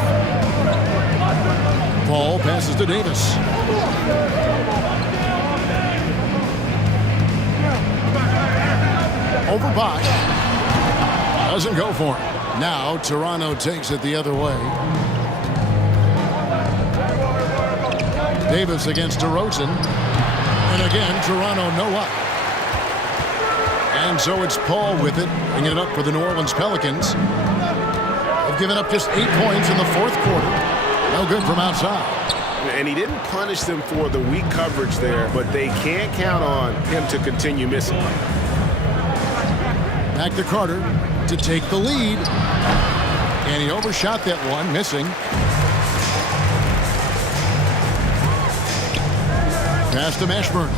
Paul passes to Davis. Over Bosch. Doesn't go for it. Now Toronto takes it the other way. Davis against DeRozan. And again, Toronto no up. And so it's Paul with it, bringing it up for the New Orleans Pelicans. They've given up just 8 points in the fourth quarter. No good from outside. And he didn't punish them for the weak coverage there, but they can't count on him to continue missing. Back to Carter to take the lead. And he overshot that one, missing. Pass to Mashburn.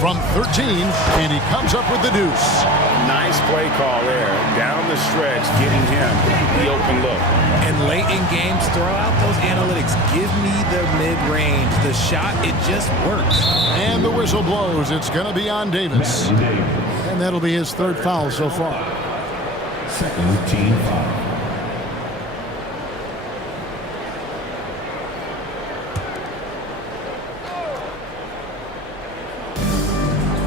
From 13, and he comes up with the deuce. Nice play call there. Down the stretch, getting him the open look. And late in games, throw out those analytics. Give me the mid-range. The shot, it just works. And the whistle blows. It's going to be on Davis. And that'll be his third foul so far. Second team foul.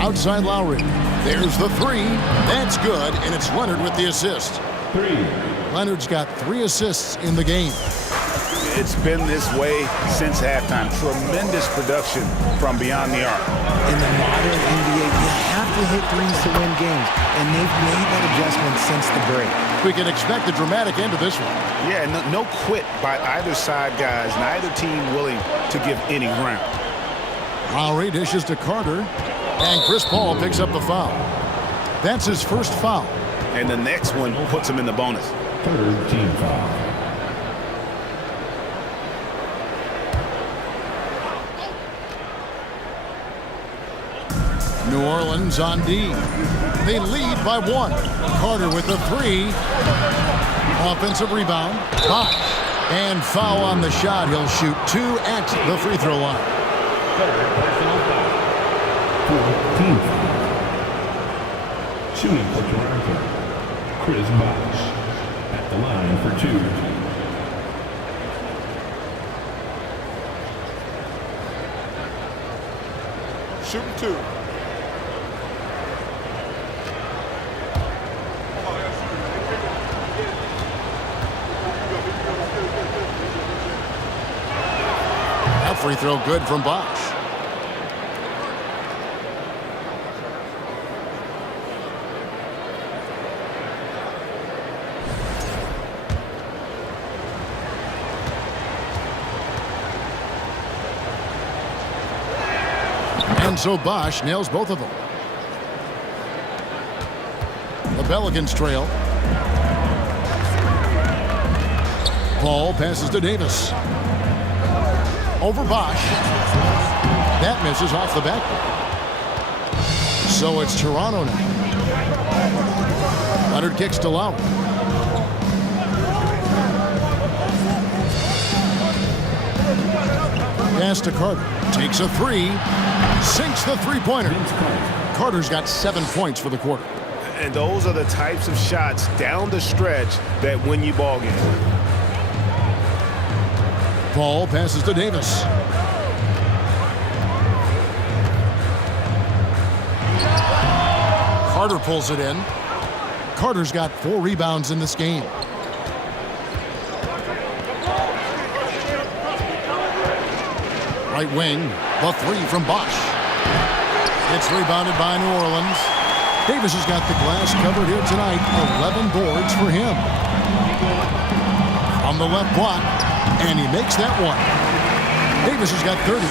Outside Lowry. There's the three. That's good, and it's Leonard with the assist. 3. Leonard's got 3 assists in the game. It's been this way since halftime. Tremendous production from beyond the arc. In the modern NBA, you have to hit threes to win games, and they've made that adjustment since the break. We can expect a dramatic end to this one. Yeah, no quit by either side, guys. Neither team willing to give any ground. Lowry dishes to Carter, and Chris Paul picks up the foul. That's his first foul. And the next one puts him in the bonus. Third team foul. New Orleans on D. They lead by 1. Carter with the 3. Offensive rebound. Bosh. And foul on the shot. He'll shoot 2 at the free throw line. Third personal foul. Fourth team foul. Shooting for Toronto, Chris Bosh at the line for 2. Shooting 2. That free throw good from Bosh. And so Bosh nails both of them. The Pelicans trail. Paul passes to Davis. Over Bosh. That misses off the backboard. So it's Toronto now. Leonard kicks to Lowry. Pass to Carter. Takes a 3. Sinks the three-pointer. Carter's got 7 points for the quarter. And those are the types of shots down the stretch that win you ball games. Paul passes to Davis. Carter pulls it in. Carter's got 4 rebounds in this game. Right wing, the 3 from Bosh. It's rebounded by New Orleans. Davis has got the glass covered here tonight. 11 boards for him. On the left block, and he makes that one. Davis has got 30.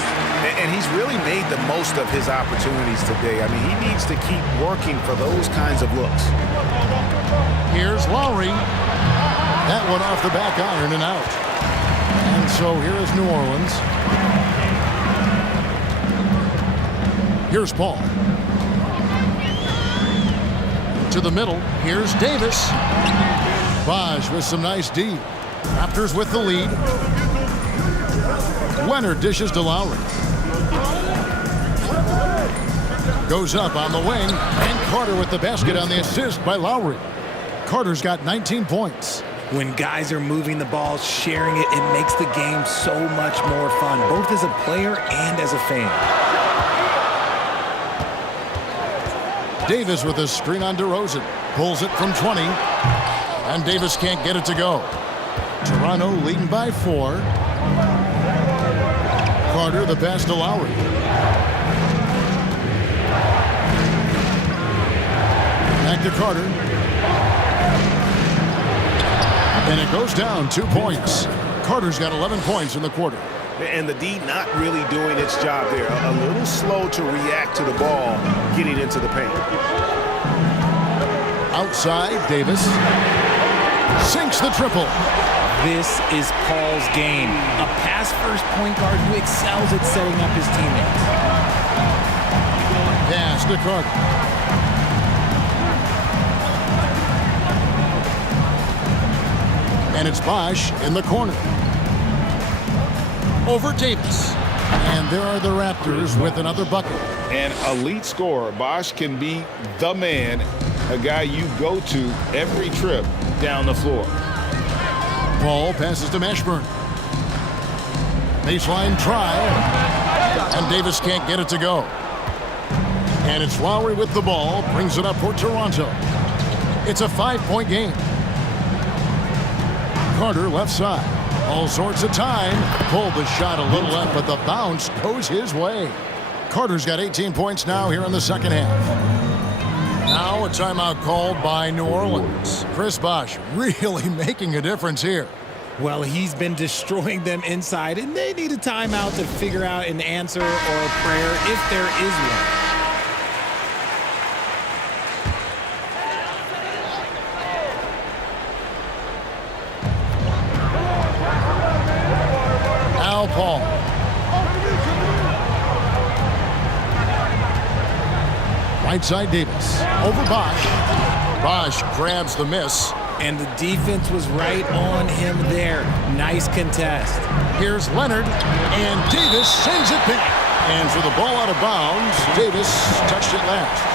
And he's really made the most of his opportunities today. I mean, he needs to keep working for those kinds of looks. Here's Lowry. That one off the back iron and out. And so here is New Orleans. Here's Paul. To the middle. Here's Davis. Bosh with some nice D. Raptors with the lead. Leonard dishes to Lowry. Goes up on the wing. And Carter with the basket on the assist by Lowry. Carter's got 19 points. When guys are moving the ball, sharing it, it makes the game so much more fun, both as a player and as a fan. Davis with a screen on DeRozan. Pulls it from 20. And Davis can't get it to go. Toronto leading by 4. Carter, the pass to Lowry. Back to Carter. And it goes down 2 points. Carter's got 11 points in the quarter. And the D not really doing its job there. A little slow to react to the ball getting into the paint. Outside, Davis sinks the triple. This is Paul's game. A pass-first point guard who excels at setting up his teammates. Pass to Carter. And it's Bosh in the corner. Over Davis. And there are the Raptors with another bucket. An elite scorer. Bosh can be the man, a guy you go to every trip down the floor. Paul passes to Mashburn. Baseline try. And Davis can't get it to go. And it's Lowry with the ball. Brings it up for Toronto. It's a 5-point game. Carter left side. All sorts of time. Pulled the shot a little left, but the bounce goes his way. Carter's got 18 points now here in the second half. Now a timeout called by New Orleans. Chris Bosh really making a difference here. Well, he's been destroying them inside, and they need a timeout to figure out an answer or a prayer if there is one. Paul. Right side Davis. Over Bosh. Bosh grabs the miss. And the defense was right on him there. Nice contest. Here's Leonard. And Davis sends it back. And for the ball out of bounds, Davis touched it last.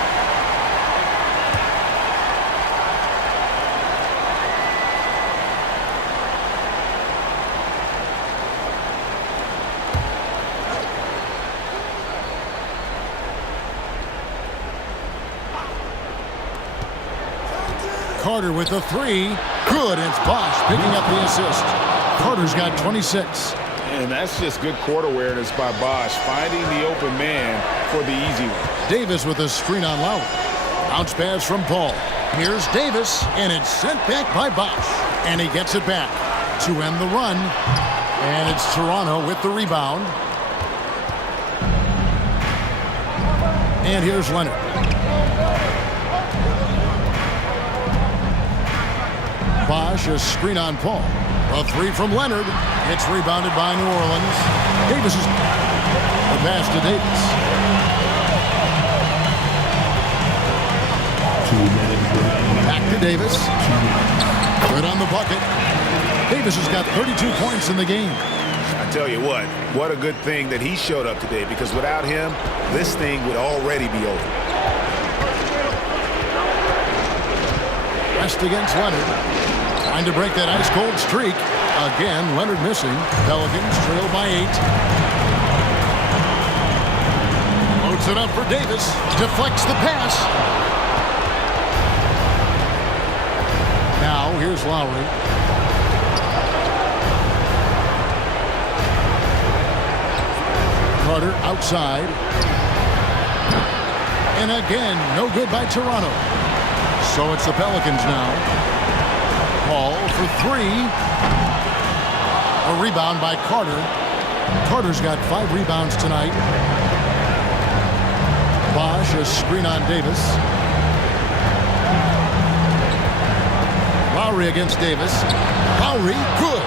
Carter with the 3. Good. It's Bosh picking up the assist. Carter's got 26. And that's just good court awareness by Bosh, finding the open man for the easy one. Davis with a screen on Lowry. Bounce pass from Paul. Here's Davis, and it's sent back by Bosh. And he gets it back to end the run. And it's Toronto with the rebound. And here's Leonard. Bosh, a screen on Paul. A 3 from Leonard. It's rebounded by New Orleans. Davis is the pass to Davis. 2 minutes remaining. Back to Davis. Good on the bucket. Davis has got 32 points in the game. I tell you what a good thing that he showed up today, because without him, this thing would already be over. West against Leonard. Trying to break that ice-cold streak. Again, Leonard missing. Pelicans trail by 8. Loads it up for Davis. Deflects the pass. Now, here's Lowry. Carter outside. And again, no good by Toronto. So it's the Pelicans now. Paul for 3. A rebound by Carter. Carter's got 5 rebounds tonight. Bosh, a screen on Davis. Lowry against Davis. Lowry, good.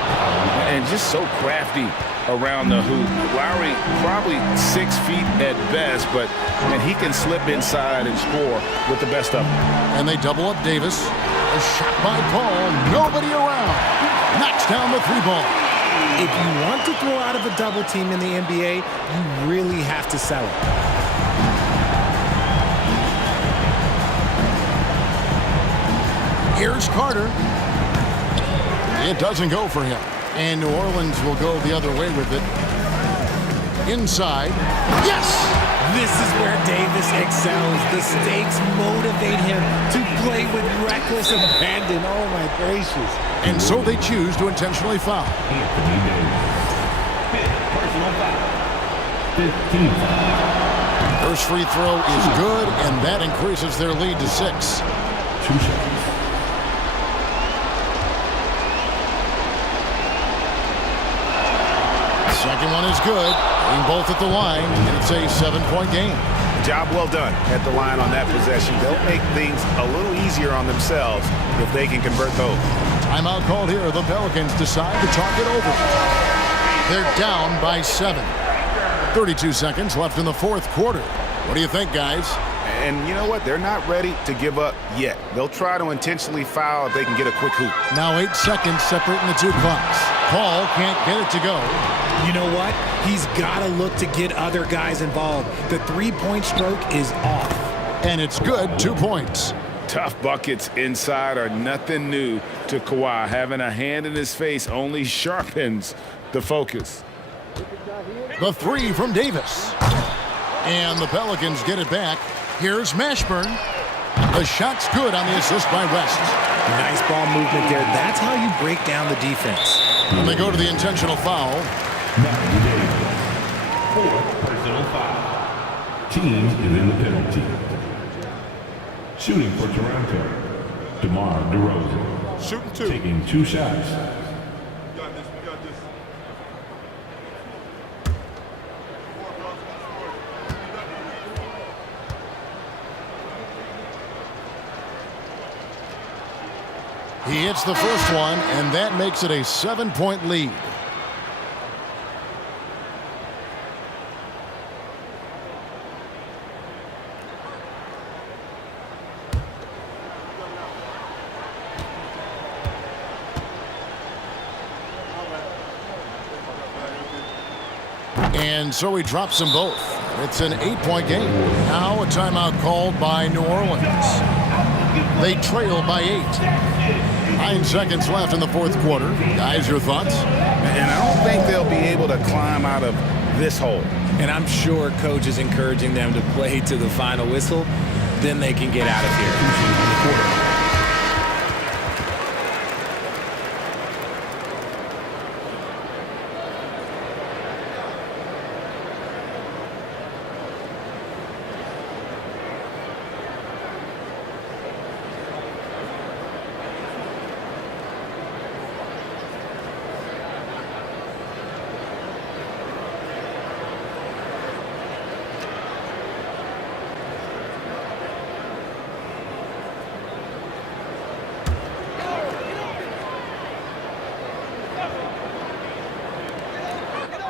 And just so crafty around the hoop. Lowry probably 6 feet at best, but and he can slip inside and score with the best of them. And they double up Davis. A shot by Paul. Nobody around. Knocks down the 3 ball. If you want to throw out of a double team in the NBA, you really have to sell it. Here's Carter. It doesn't go for him. And New Orleans will go the other way with it. Inside. Yes! This is where Davis excels. The stakes motivate him to play with reckless abandon. Oh, my gracious. And so they choose to intentionally foul. Anthony Davis. Fifth personal foul. 15 foul. First free throw is good, and that increases their lead to 6. 2 shots. Second one is good. Aim both at the line, and it's a 7-point game. Job well done at the line on that possession. They'll make things a little easier on themselves if they can convert those. Timeout called here. The Pelicans decide to talk it over. They're down by 7. 32 seconds left in the fourth quarter. What do you think, guys? And you know what? They're not ready to give up yet. They'll try to intentionally foul if they can get a quick hoop. Now 8 seconds separating the two clocks. Paul can't get it to go. You know what? He's got to look to get other guys involved. The three-point stroke is off. And it's good, 2 points. Tough buckets inside are nothing new to Kawhi. Having a hand in his face only sharpens the focus. The three from Davis. And the Pelicans get it back. Here's Mashburn. The shot's good on the assist by West. Nice ball movement there. That's how you break down the defense. And they go to the intentional foul. Anthony Davis. Fourth personal foul. Team is in the penalty. Shooting for Toronto. DeMar DeRozan. Shooting 2. Taking 2 shots. We got this. He hits the first one, and that makes it a 7-point lead. And so he drops them both. It's an 8-point game. Now a timeout called by New Orleans. They trail by 8. 9 seconds left in the fourth quarter. Guys, your thoughts? And I don't think they'll be able to climb out of this hole. And I'm sure coach is encouraging them to play to the final whistle. Then they can get out of here.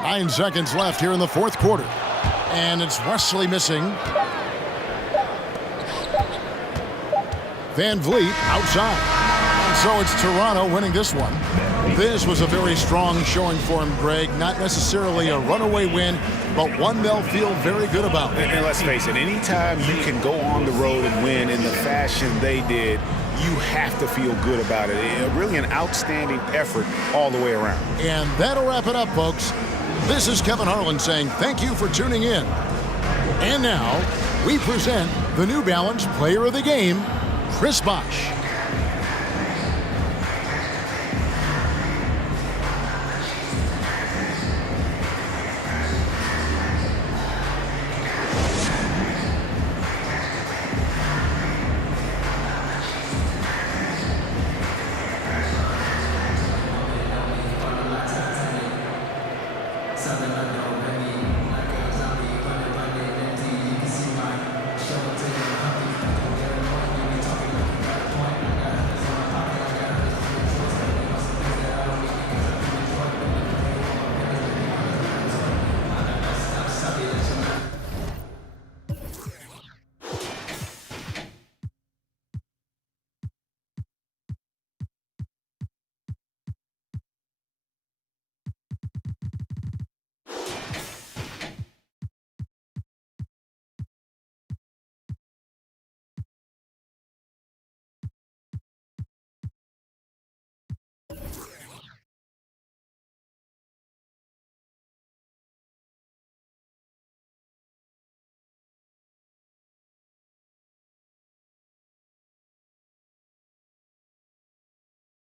9 seconds left here in the fourth quarter. And it's Wesley missing. Van Vliet outside. And so it's Toronto winning this one. This was a very strong showing for him, Greg. Not necessarily a runaway win, but one they'll feel very good about. And let's face it, anytime you can go on the road and win in the fashion they did, you have to feel good about it. Really an outstanding effort all the way around. And that'll wrap it up, folks. This is Kevin Harlan saying thank you for tuning in. And now, we present the New Balance Player of the Game, Chris Bosh.